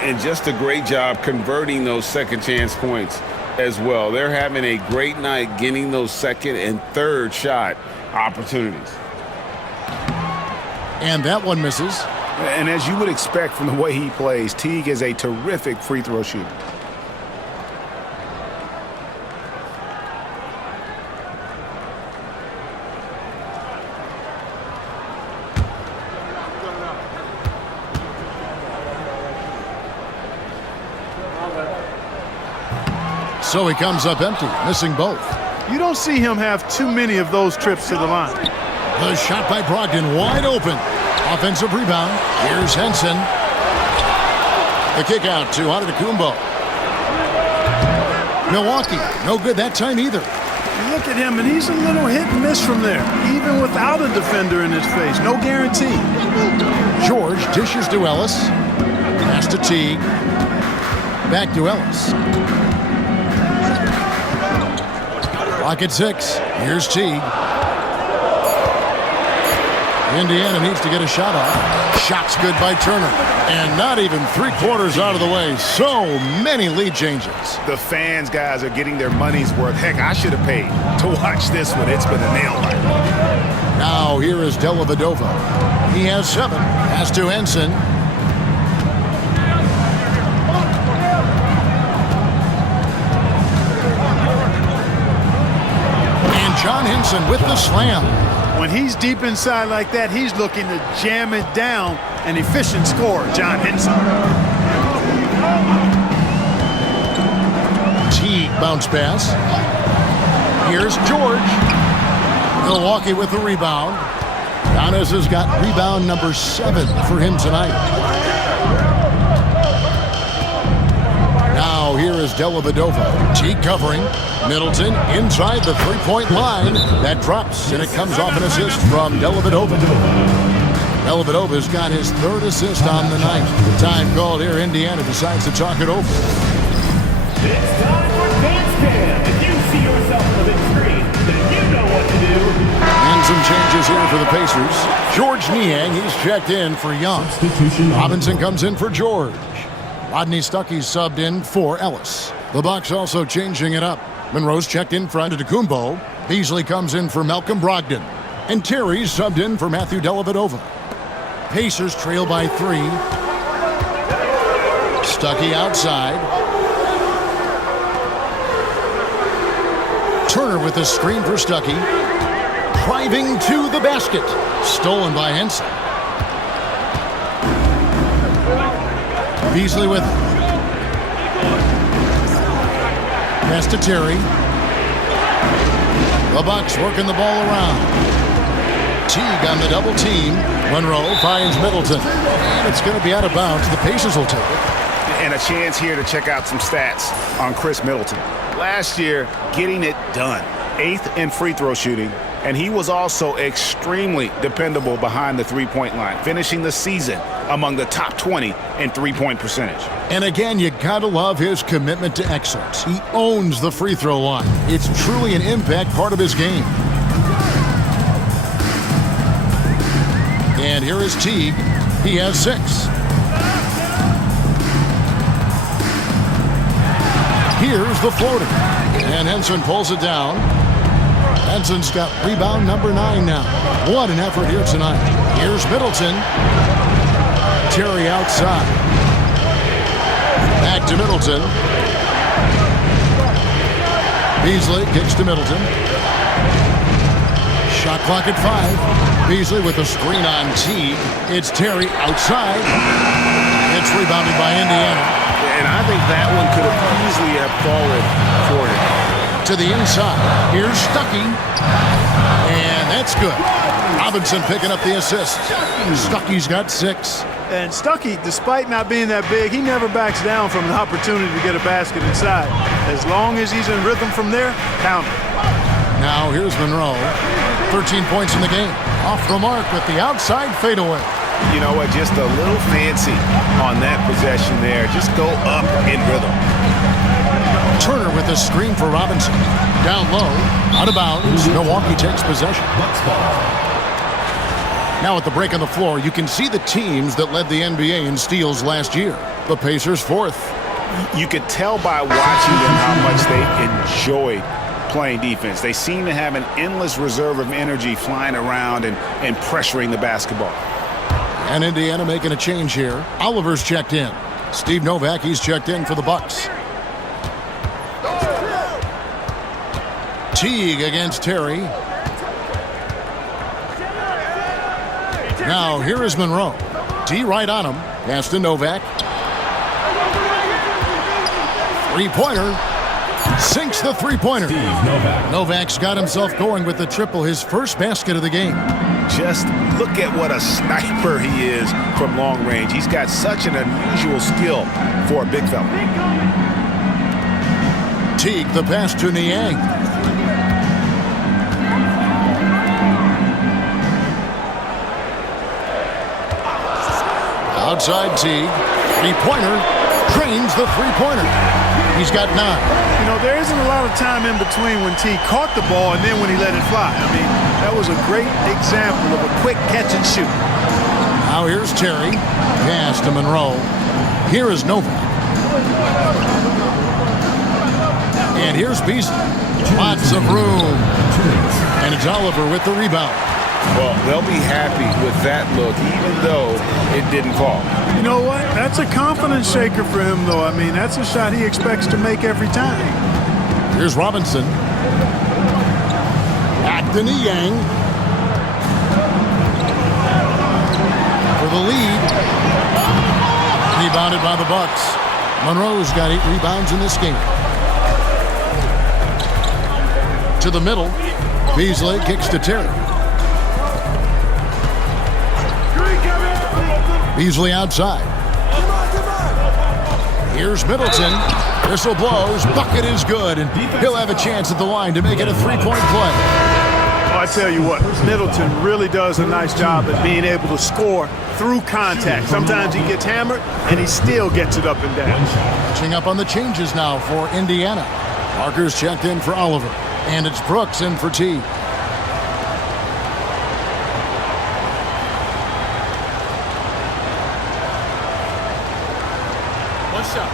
And just a great job converting those second chance points as well. They're having a great night getting those second and third shot opportunities. And that one misses. And as you would expect from the way he plays, Teague is a terrific free throw shooter. So he comes up empty, missing both. You don't see him have too many of those trips to the line. The shot by Brogdon, wide open. Offensive rebound. Here's Henson. The kick out to Antetokounmpo. Milwaukee, no good that time either. You look at him, and he's a little hit and miss from there, even without a defender in his face. No guarantee. George dishes to Ellis. Pass to Teague. Back to Ellis. Clock at 6. Here's Teague. Indiana needs to get a shot off. Shot's good by Turner. And not even 3/4 out of the way. So many lead changes. The fans, guys, are getting their money's worth. Heck, I should have paid to watch this one. It's been a nail biter. Now here is Dalla. He has 7. Pass to Henson. John Henson with the slam. When he's deep inside like that, he's looking to jam it down. An efficient scorer, John Henson. Teague bounce pass. Here's George. Milwaukee with the rebound. Giannis has got rebound number 7 for him tonight. Now here is Dalla. Teague covering. Middleton inside the 3-point line. That drops, and it comes off an assist from Dalla. Dellavedova's got his 3rd assist on the night. Time called here. Indiana decides to talk it over. It's time for dance cam. If you see yourself on the big screen, then you know what to do. Some changes here for the Pacers. George Niang, he's checked in for Young. Substitution on Robinson comes in for George. Rodney Stuckey's subbed in for Ellis. The Bucks also changing it up. Monroe's checked in front of Tecumbo. Beasley comes in for Malcolm Brogdon. And Terry's subbed in for Matthew Dellavedova. Pacers trail by 3. Stuckey outside. Turner with a screen for Stuckey. Driving to the basket. Stolen by Henson. Beasley with it. Pass to Terry. The Bucks working the ball around. Teague on the double team. Monroe finds Middleton. And it's going to be out of bounds. The Pacers will take it. And a chance here to check out some stats on Chris Middleton. Last year, getting it done. 8th in free throw shooting. And he was also extremely dependable behind the three-point line, finishing the season among the top 20 in three-point percentage. And again, you gotta love his commitment to excellence. He owns the free throw line. It's truly an impact part of his game. And here is Teague. He has 6. Here's the floater. And Henson pulls it down. Henson's got rebound number 9 now. What an effort here tonight. Here's Middleton. Terry outside. Back to Middleton. Beasley kicks to Middleton. Shot clock at 5. Beasley with a screen on Teague. It's Terry outside. It's rebounded by Indiana. And I think that one could have easily have fallen for him. To the inside. Here's Stuckey. And that's good. Robinson picking up the assist. Stuckey's got 6. And Stuckey, despite not being that big, he never backs down from an opportunity to get a basket inside. As long as he's in rhythm from there, count it. Now here's Monroe. 13 points in the game. Off the mark with the outside fadeaway. You know what? Just a little fancy on that possession there. Just go up in rhythm. Turner with a screen for Robinson. Down low, out of bounds. Milwaukee takes possession. Now at the break on the floor, you can see the teams that led the NBA in steals last year. The Pacers 4th. You could tell by watching them how much they enjoyed playing defense. They seem to have an endless reserve of energy flying around and pressuring the basketball. And Indiana making a change here. Oliver's checked in. Steve Novak, he's checked in for the Bucks. Teague against Terry. Now here is Monroe. T right on him. Pass to Novak. Three-pointer. Sinks the three-pointer. Novak's got himself going with the triple, his first basket of the game. Just look at what a sniper he is from long range. He's got such an unusual skill for a big fella. Teague, the pass to Niang. Outside Teague. Three-pointer. Drains the three-pointer. He's got 9. You know, there isn't a lot of time in between when Teague caught the ball and then when he let it fly. I mean, that was a great example of a quick catch and shoot. Now here's Terry. Pass to Monroe. Here is Novak. And here's Beasley. Lots of room. And it's Oliver with the rebound. Well, they'll be happy with that look, even though it didn't fall. You know what? That's a confidence shaker for him, though. I mean, that's a shot he expects to make every time. Here's Robinson. Back to Niang. For the lead. Rebounded by the Bucks. Monroe's got 8 rebounds in this game. To the middle. Beasley kicks to Terry. Beasley outside. Here's Middleton. Whistle blows. Bucket is good, and he'll have a chance at the line to make it a three-point play. Oh, I tell you what, Middleton really does a nice job at being able to score through contact. Sometimes he gets hammered, and he still gets it up and down. Catching up on the changes now for Indiana. Parker's checked in for Oliver, and it's Brooks in for T. One shot.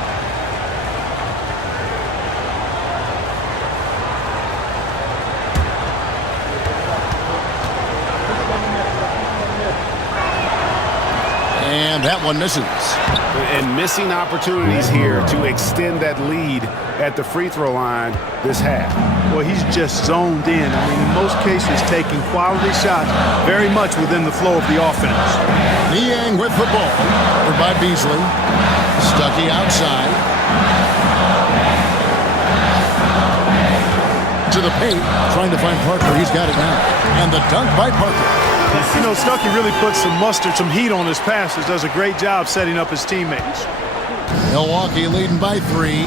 And that one misses. And missing opportunities here to extend that lead at the free throw line this half. Well, he's just zoned in. I mean, in most cases, taking quality shots very much within the flow of the offense. Niang with the ball. Covered by Beasley. Stuckey outside. To the paint. Trying to find Parker. He's got it now. And the dunk by Parker. You know, Stuckey really puts some mustard, some heat on his passes. Does a great job setting up his teammates. Milwaukee leading by 3.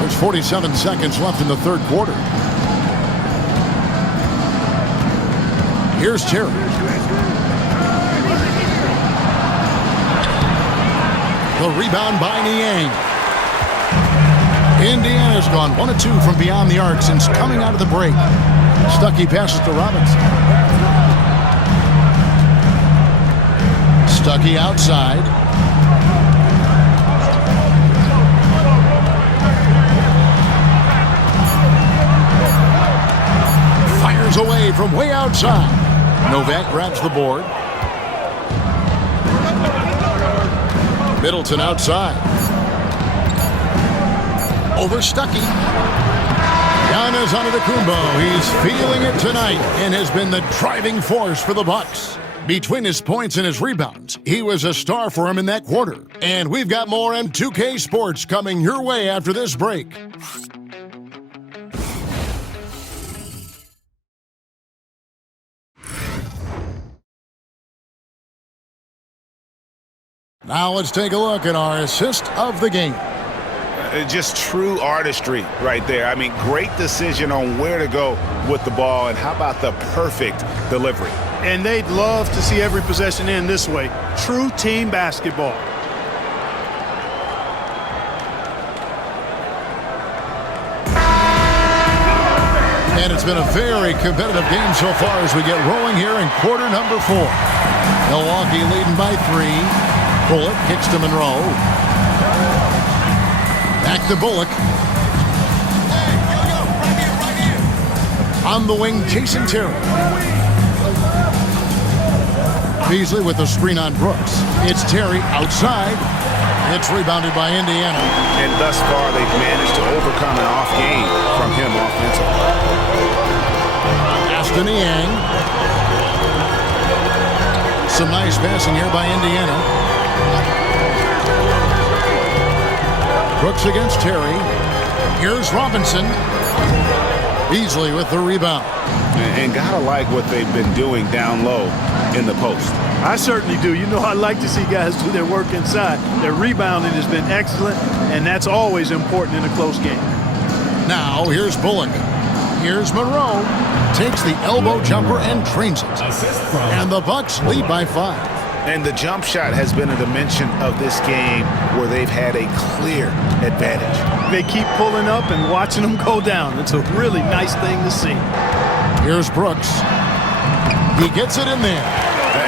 There's 47 seconds left in the third quarter. Here's Terry. The rebound by Niang. Indiana's gone 1 of 2 from beyond the arc since coming out of the break. Stuckey passes to Robinson. Stuckey outside. Fires away from way outside. Novak grabs the board. Middleton outside. Over Stuckey. Giannis Antetokounmpo. He's feeling it tonight and has been the driving force for the Bucks. Between his points and his rebounds, he was a star for him in that quarter. And we've got more on 2K Sports coming your way after this break. Now let's take a look at our assist of the game. Just true artistry right there. I mean, great decision on where to go with the ball, and how about the perfect delivery? And they'd love to see every possession end this way. True team basketball. And it's been a very competitive game so far as we get rolling here in quarter number 4. Milwaukee leading by 3. Bullock kicks to Monroe. Back to Bullock. On the wing, Jason Terry. Beasley with the screen on Brooks. It's Terry outside. It's rebounded by Indiana. And thus far, they've managed to overcome an off game from him offensively. Pass to Niang. Some nice passing here by Indiana. Brooks against Terry. Here's Robinson. Beasley with the rebound. And gotta like what they've been doing down low in the post. I certainly do. You know, I like to see guys do their work inside. Their rebounding has been excellent, and that's always important in a close game. Now, here's Bullock. Here's Monroe. Takes the elbow jumper and trains it. And the Bucks lead by 5. And the jump shot has been a dimension of this game where they've had a clear advantage. They keep pulling up and watching them go down. It's a really nice thing to see. Here's Brooks. He gets it in there.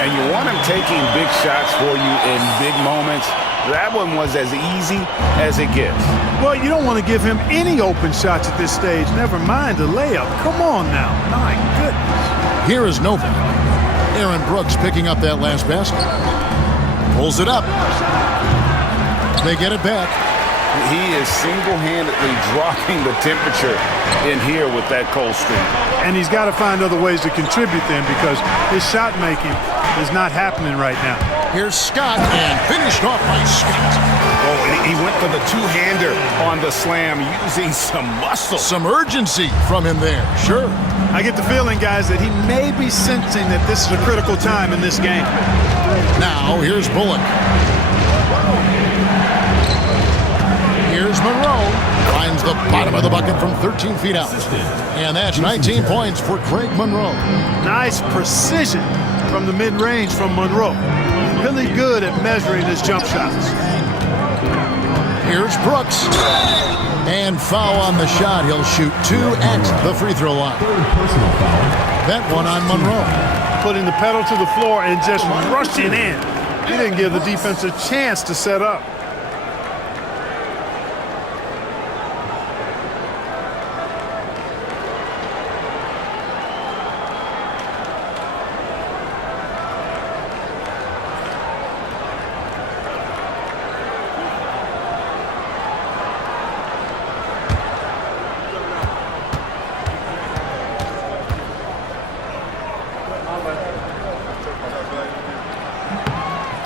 And you want him taking big shots for you in big moments. That one was as easy as it gets. Well, you don't want to give him any open shots at this stage. Never mind a layup. Come on now. My goodness. Here is Novak. Aaron Brooks picking up that last basket. Pulls it up. They get it back. He is single-handedly dropping the temperature in here with that cold streak. And he's got to find other ways to contribute then, because his shot making is not happening right now. Here's Scott, and finished off by Scott. Oh, and he went for the two-hander on the slam, using some muscle. Some urgency from him there, sure. I get the feeling, guys, that he may be sensing that this is a critical time in this game. Now, here's Bullock. Here's Monroe. Finds the bottom of the bucket from 13 feet out. And that's 19 points for Craig Monroe. Nice precision from the mid-range from Monroe. Really good at measuring his jump shots. Here's Brooks. And foul on the shot. He'll shoot 2 at the free throw line. That one on Monroe. Putting the pedal to the floor and just rushing in. He didn't give the defense a chance to set up.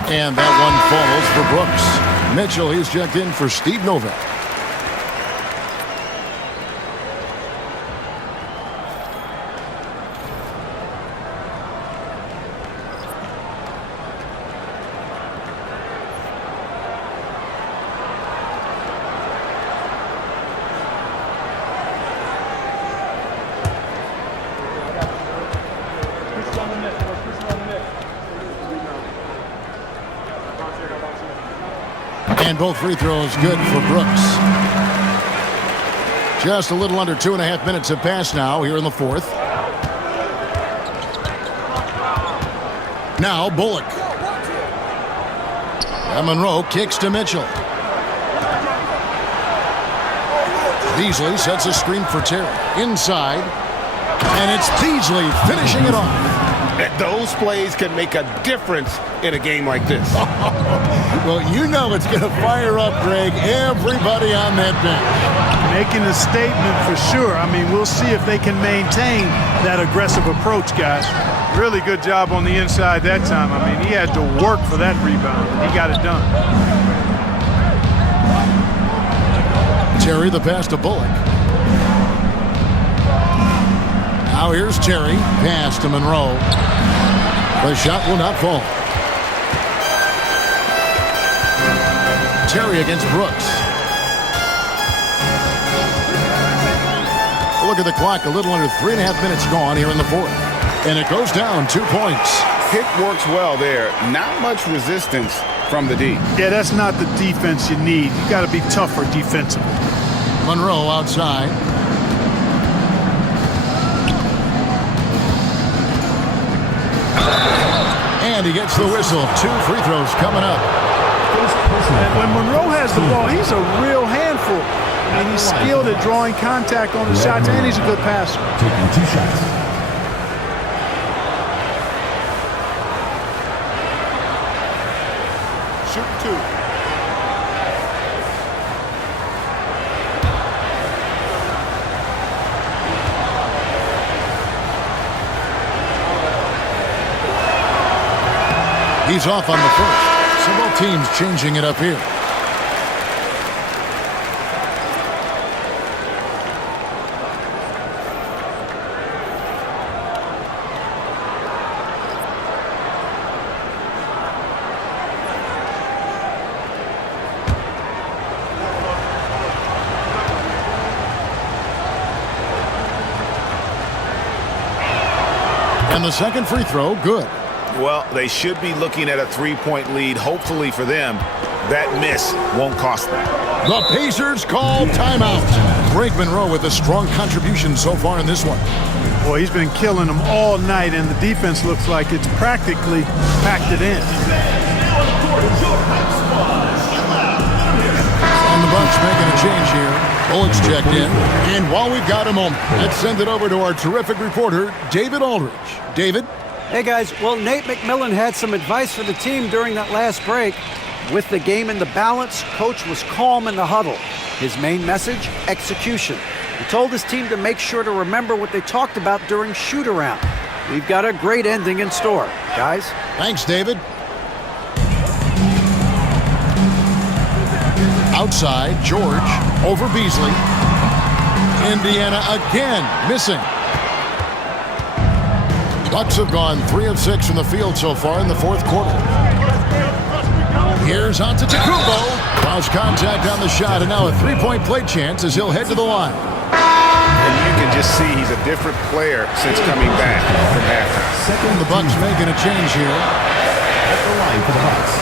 And that one falls for Brooks. Mitchell, he's checked in for Steve Novak. And both free throws good for Brooks. Just a little under 2.5 minutes have passed now here in the fourth. Now Bullock. And Monroe kicks to Mitchell. Beasley sets a screen for Terry. Inside. And it's Beasley finishing it off. Those plays can make a difference in a game like this. Well, you know it's going to fire up, Greg, everybody on that bench. Making a statement for sure. I mean, we'll see if they can maintain that aggressive approach, guys. Really good job on the inside that time. I mean, he had to work for that rebound, and he got it done. Terry, the pass to Bullock. Now here's Terry. Pass to Monroe. The shot will not fall. Terry against Brooks. Look at the clock. A little under 3.5 minutes gone here in the fourth. And it goes down 2 points. Pick works well there. Not much resistance from the D. Yeah, that's not the defense you need. You got to be tougher defensively. Monroe outside. And he gets the whistle. 2 free throws coming up. And when Monroe has the ball, he's a real handful. I mean, he's skilled at drawing contact on the shots, and he's a good passer. Taking 2 shots. Shoot 2. He's off on the first. So both teams changing it up here. And the second free throw, good. Well, they should be looking at a 3-point lead. Hopefully for them, that miss won't cost them. The Pacers call timeout. Greg Monroe with a strong contribution so far in this one. Boy, he's been killing them all night, and the defense looks like it's practically packed it in. And the Bucks making a change here. Bullock's checked in. And while we've got a moment, let's send it over to our terrific reporter, David Aldridge. David? Hey guys, well, Nate McMillan had some advice for the team during that last break. With the game in the balance, coach was calm in the huddle. His main message, execution. He told his team to make sure to remember what they talked about during shoot-around. We've got a great ending in store, guys. Thanks, David. Outside, George over Beasley. Indiana again missing. Bucks have gone 3 of 6 from the field so far in the fourth quarter. Here's Antetokounmpo. Lost contact on the shot, and now a 3-point play chance as he'll head to the line. And you can just see he's a different player since coming back from halftime. The Bucks making a change here. At the line for the Bucks.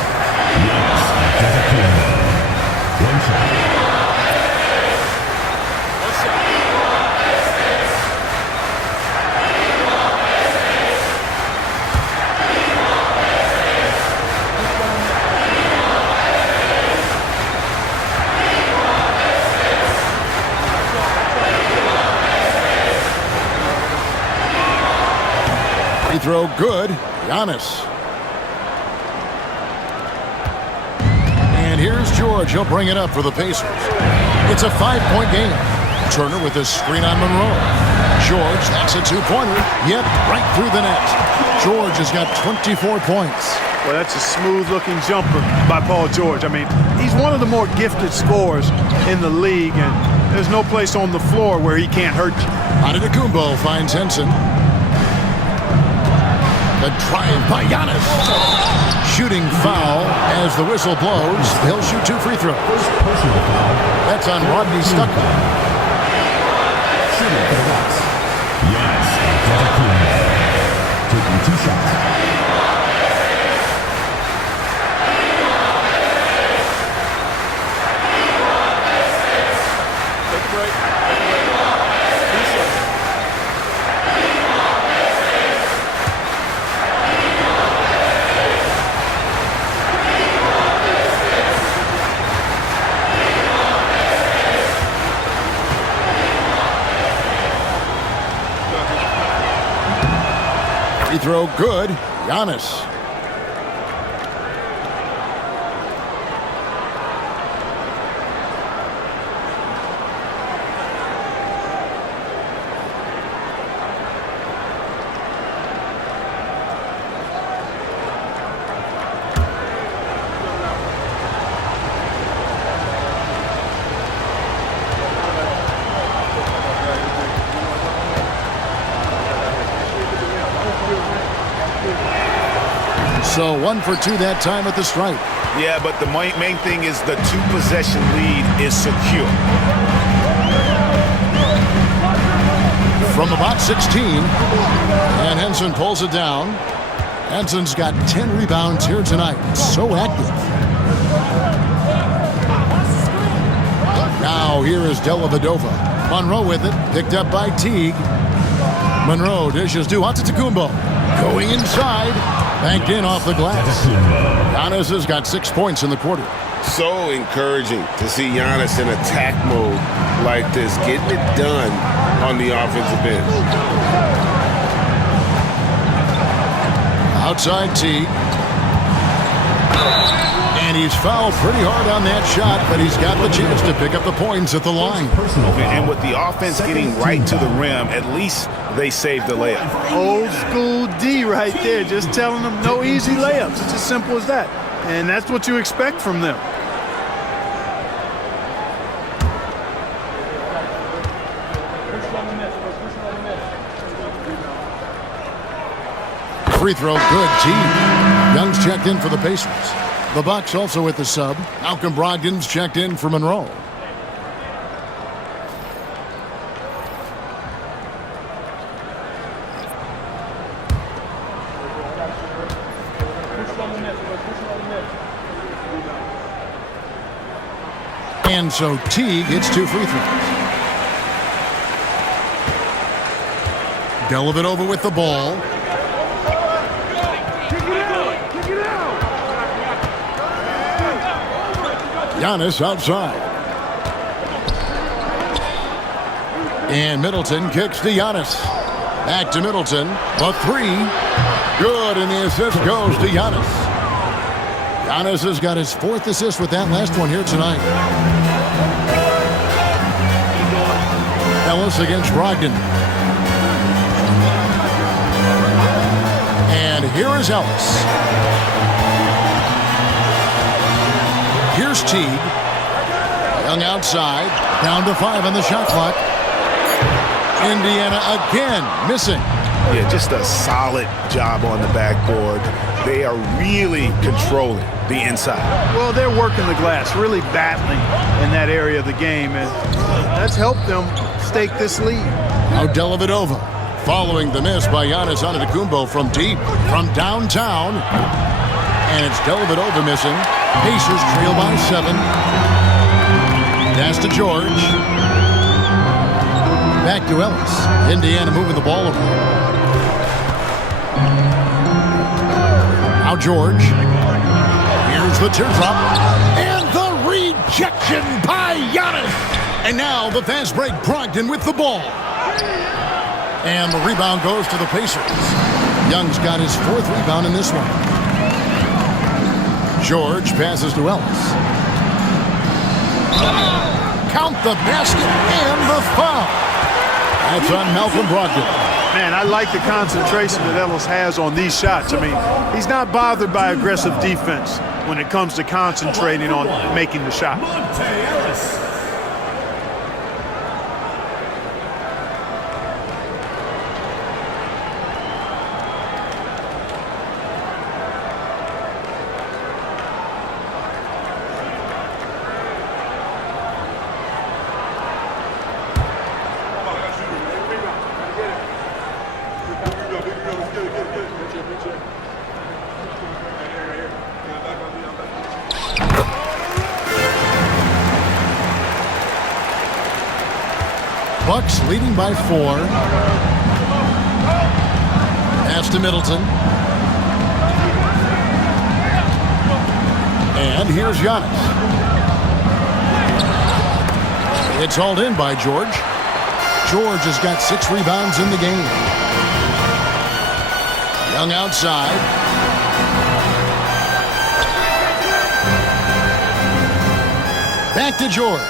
One shot. throw good. Giannis. And here's George. He'll bring it up for the Pacers. It's a 5-point game. Turner with a screen on Monroe. George, that's a two-pointer. Yep, right through the net. George has got 24 points. Well, that's a smooth-looking jumper by Paul George. I mean, he's one of the more gifted scorers in the league, and there's no place on the floor where he can't hurt you. Antetokounmpo finds Henson. The drive by Giannis. Shooting foul as the whistle blows. He'll shoot 2 free throws. That's on Rodney Stuckman. Shooting for the Bucks. Giannis Antetokounmpo taking 2 shots. Free throw good. Giannis. So 1 for 2 that time at the stripe. Yeah, but the main thing is the 2-possession lead is secure. From about 16, and Henson pulls it down. Henson's got 10 rebounds here tonight. So active. Now here is Dalla. Monroe with it, picked up by Teague. Monroe dishes to Antetokounmpo. Going inside. Banked in off the glass. Giannis has got 6 points in the quarter. So encouraging to see Giannis in attack mode like this, getting it done on the offensive end. Outside Teague. And he's fouled pretty hard on that shot, but he's got the chance to pick up the points at the line. And with the offense getting right to the rim, at least they saved the layup. Old school D right there, just telling them no easy layups. It's as simple as that. And that's what you expect from them. Free throw, good. Teague. Young's checked in for the Pacers. The Bucks also with the sub. Malcolm Brogdon's checked in for Monroe. And so Teague gets 2 free throws. Dalla with the ball. Giannis outside. And Middleton kicks to Giannis. Back to Middleton. The 3. Good, and the assist goes to Giannis. Giannis has got his 4th assist with that last one here tonight. Ellis against Brogdon. And here is Ellis. Here's Teague. Young outside. Down to 5 on the shot clock. Indiana again missing. Yeah, just a solid job on the backboard. They are really controlling the inside. Well, they're working the glass, really battling in that area of the game, and that's helped them stake this lead. Now Dalla following the miss by Giannis Antetokounmpo from deep, from downtown. And it's Dalla missing. Pacers trail by 7. Pass to George. Back to Ellis. Indiana moving the ball over. Now George. Here's the teardrop. And the rejection by Giannis. And now the fast break. Brogdon with the ball. And the rebound goes to the Pacers. Young's got his 4th rebound in this one. George passes to Ellis. Count the basket and the foul. That's on Malcolm Brogdon. Man, I like the concentration that Ellis has on these shots. I mean, he's not bothered by aggressive defense when it comes to concentrating on making the shot. Bucks leading by 4. Pass to Middleton. And here's Giannis. It's hauled in by George. George has got 6 rebounds in the game. Young outside. Back to George.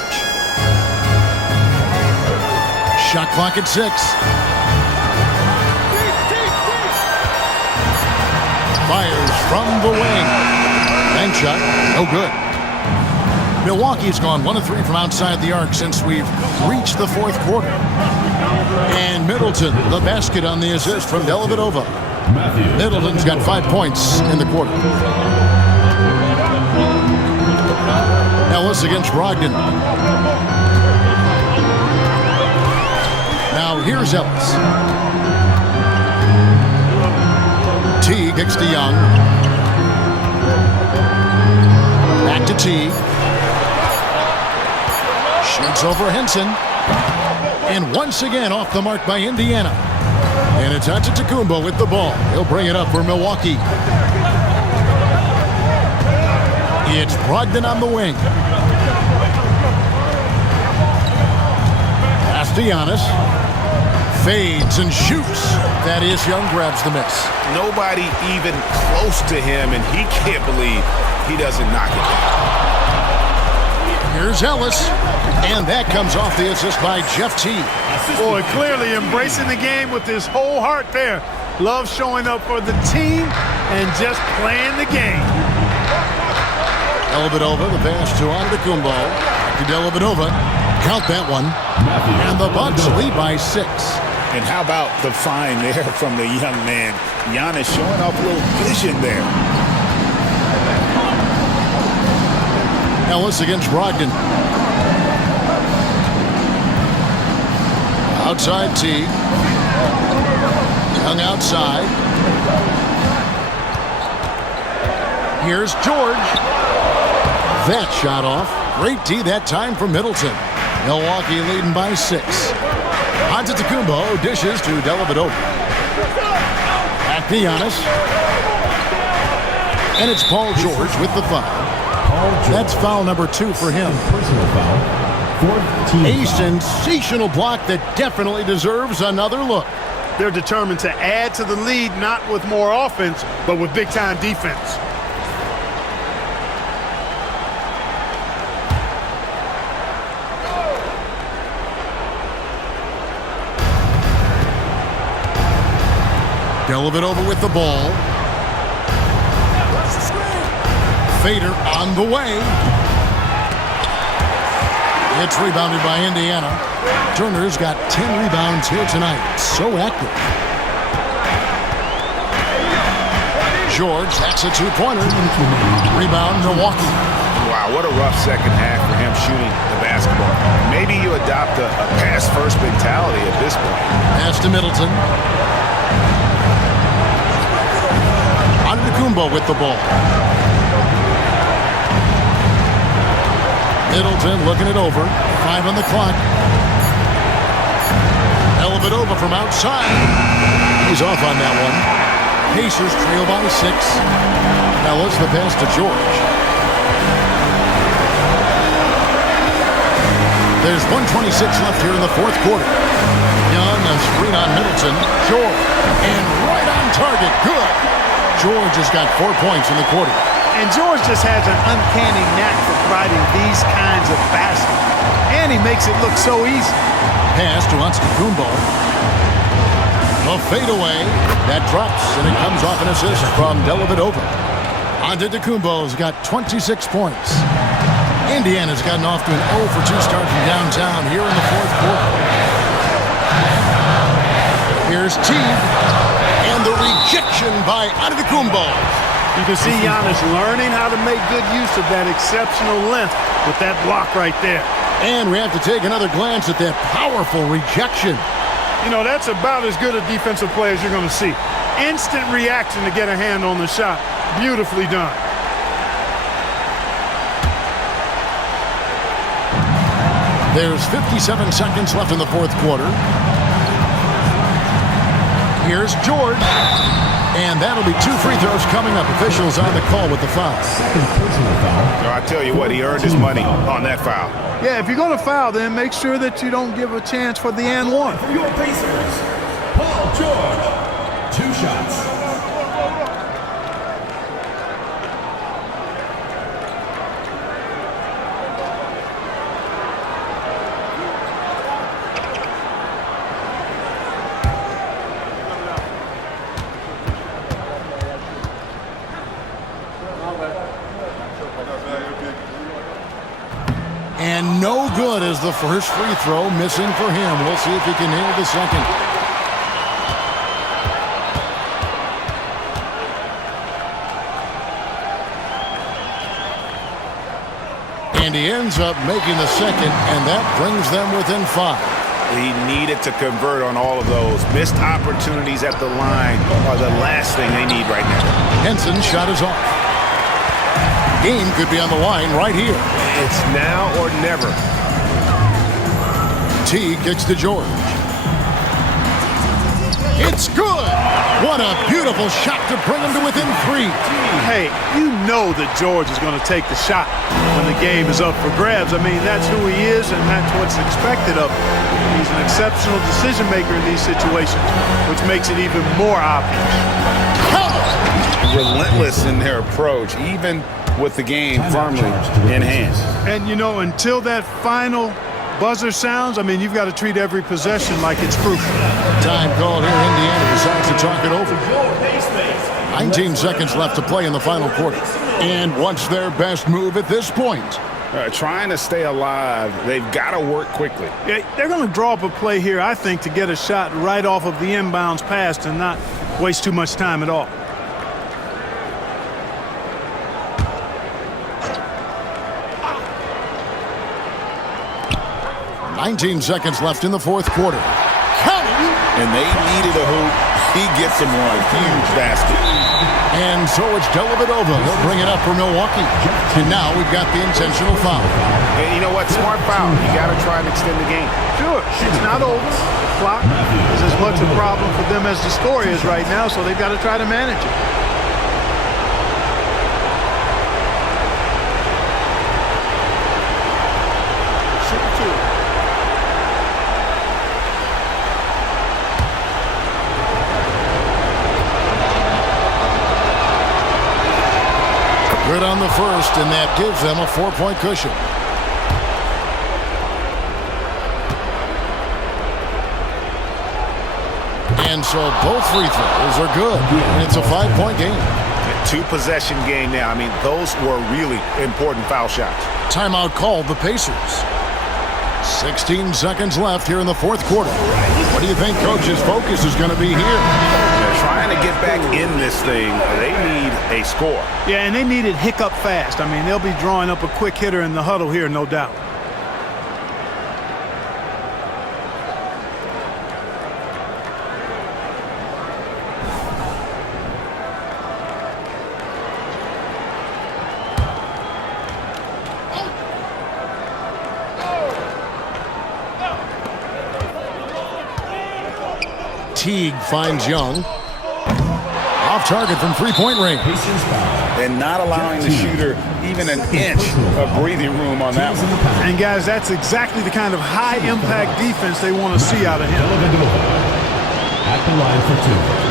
Shot clock at 6. Fires from the wing. Bank shot, no good. Milwaukee's gone 1 of 3 from outside the arc since we've reached the 4th quarter. And Middleton, the basket on the assist from Dellavedova. Middleton's got 5 points in the quarter. Ellis against Brogdon. Now here's Ellis. T kicks to Young. Back to T. Shoots over Henson. And once again off the mark by Indiana. And it's Antetokounmpo with the ball. He'll bring it up for Milwaukee. It's Brogdon on the wing. Pass to Giannis. Fades and shoots. That is Young grabs the miss. Nobody even close to him, and he can't believe he doesn't knock it down. Here's Ellis. And that comes off the assist by Jeff T. Boy, clearly embracing the game with his whole heart there. Love showing up for the team and just playing the game. Dellavedova, the pass to Antetokounmpo. To Dellavedova. Count that one. And the Bucks lead by 6. And how about the find there from the young man? Giannis showing off a little vision there. Ellis against Brogdon. Outside T. Young outside. Here's George. That shot off. Great D that time from Middleton. Milwaukee leading by 6. Antetokounmpo dishes to Dellavedova. Back to Giannis. And it's Paul George with the foul. That's foul number 2 for him. Personal foul. 4th team A foul. sensational block that definitely deserves another look. They're determined to add to the lead, not with more offense, but with big-time defense. Dellavedova with the ball. Fader on the way. It's rebounded by Indiana. Turner's got 10 rebounds here tonight. So active. George, that's a 2-pointer. Rebound, Milwaukee. Wow, what a rough second half for him shooting the basketball. Maybe you adopt a pass-first mentality at this point. Pass to Middleton. Antetokounmpo with the ball. Middleton looking it over. 5 on the clock. Dellavedova from outside. He's off on that one. Pacers trail by 6. Ellis the pass to George. There's 1:26 left here in the 4th quarter. Young, a a screen on Middleton. George. And right on target. Good. George has got 4 points in the quarter. And George just has an uncanny knack for providing these kinds of baskets. And he makes it look so easy. Pass to Antetokounmpo. A fadeaway. That drops, and it comes off an assist from Dalla. Antetokounmpo's got 26 points. Indiana's gotten off to an 0-for-2 start from downtown here in the fourth quarter. Here's Teague, and the rejection by Antetokounmpo. You can see Giannis learning how to make good use of that exceptional length with that block right there. And we have to take another glance at that powerful rejection. You know, that's about as good a defensive play as you're going to see. Instant reaction to get a hand on the shot. Beautifully done. There's 57 seconds left in the fourth quarter. Here's George. And that'll be 2 free throws coming up. Officials on the call with the foul. I tell you what, he earned his money on that foul. Yeah, if you're going to foul, then make sure that you don't give a chance for the and one. For your Pacers, Paul George. 2 shots. And no good as the first free throw, missing for him. We'll see if he can nail the second. And he ends up making the second, and that brings them within 5. He needed to convert on all of those. Missed opportunities at the line are the last thing they need right now. Henson's shot is off. Game could be on the line right here. It's now or never. T kicks to George. It's good. What a beautiful shot to bring him to within 3. Hey, you know that George is going to take the shot when the game is up for grabs. I mean, that's who he is, and that's what's expected of him. He's an exceptional decision maker in these situations, which makes it even more obvious. Relentless in their approach, even with the game firmly in hand. And, you know, until that final buzzer sounds, I mean, you've got to treat every possession like it's crucial. Time called here. Indiana decides to talk it over. 19 seconds left to play in the final quarter. And what's their best move at this point? Trying to stay alive. They've got to work quickly. Yeah, they're going to draw up a play here, I think, to get a shot right off of the inbounds pass and not waste too much time at all. 19 seconds left in the fourth quarter. And they needed a hoop. He gets him one. Huge basket. And so it's Dalla. He'll bring it up for Milwaukee. And now we've got the intentional foul. And you know what? Smart foul. You got to try and extend the game. Sure. It's not over. The clock is as much a problem for them as the score is right now, so they've got to try to manage it. Good on the first, and that gives them a 4-point cushion. And so both free throws are good, and it's a 5-point game. A 2-possession game now. I mean, those were really important foul shots. Timeout called the Pacers. 16 seconds left here in the fourth quarter. What do you think Coach's focus is going to be here? They're trying to get back in this thing. They need a score. Yeah, and they need it hiccup fast. I mean, they'll be drawing up a quick hitter in the huddle here, no doubt. Teague finds Young. Off target from 3-point range. and not allowing the shooter even an inch of breathing room on that one. And guys, that's exactly the kind of high-impact defense they want to see out of him. At the line for 2.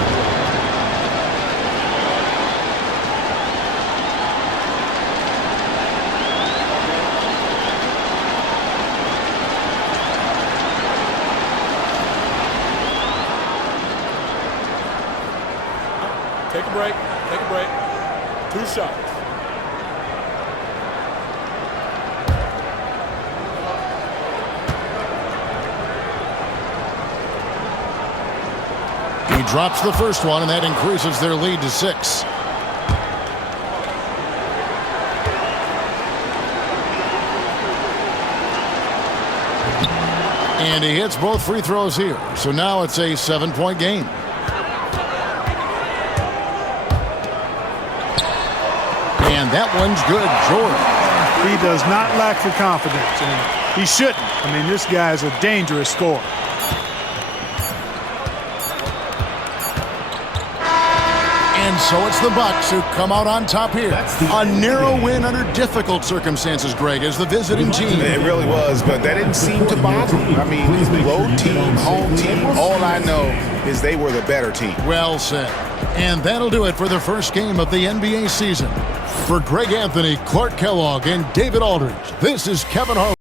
Take a break. Take a break. 2 shots. He drops the first one, and that increases their lead to 6. And he hits both free throws here. So now it's a 7-point game. And that one's good. Jordan. He does not lack for confidence, and he shouldn't. I mean, this guy's a dangerous scorer. And so it's the Bucks who come out on top here. A narrow win under difficult circumstances, Greg, as the visiting team. It really was, but that didn't seem to bother me. I mean, road team, home team, all I know is they were the better team. Well said. And that'll do it for the first game of the NBA season. For Greg Anthony, Clark Kellogg, and David Aldridge, this is Kevin Harlan.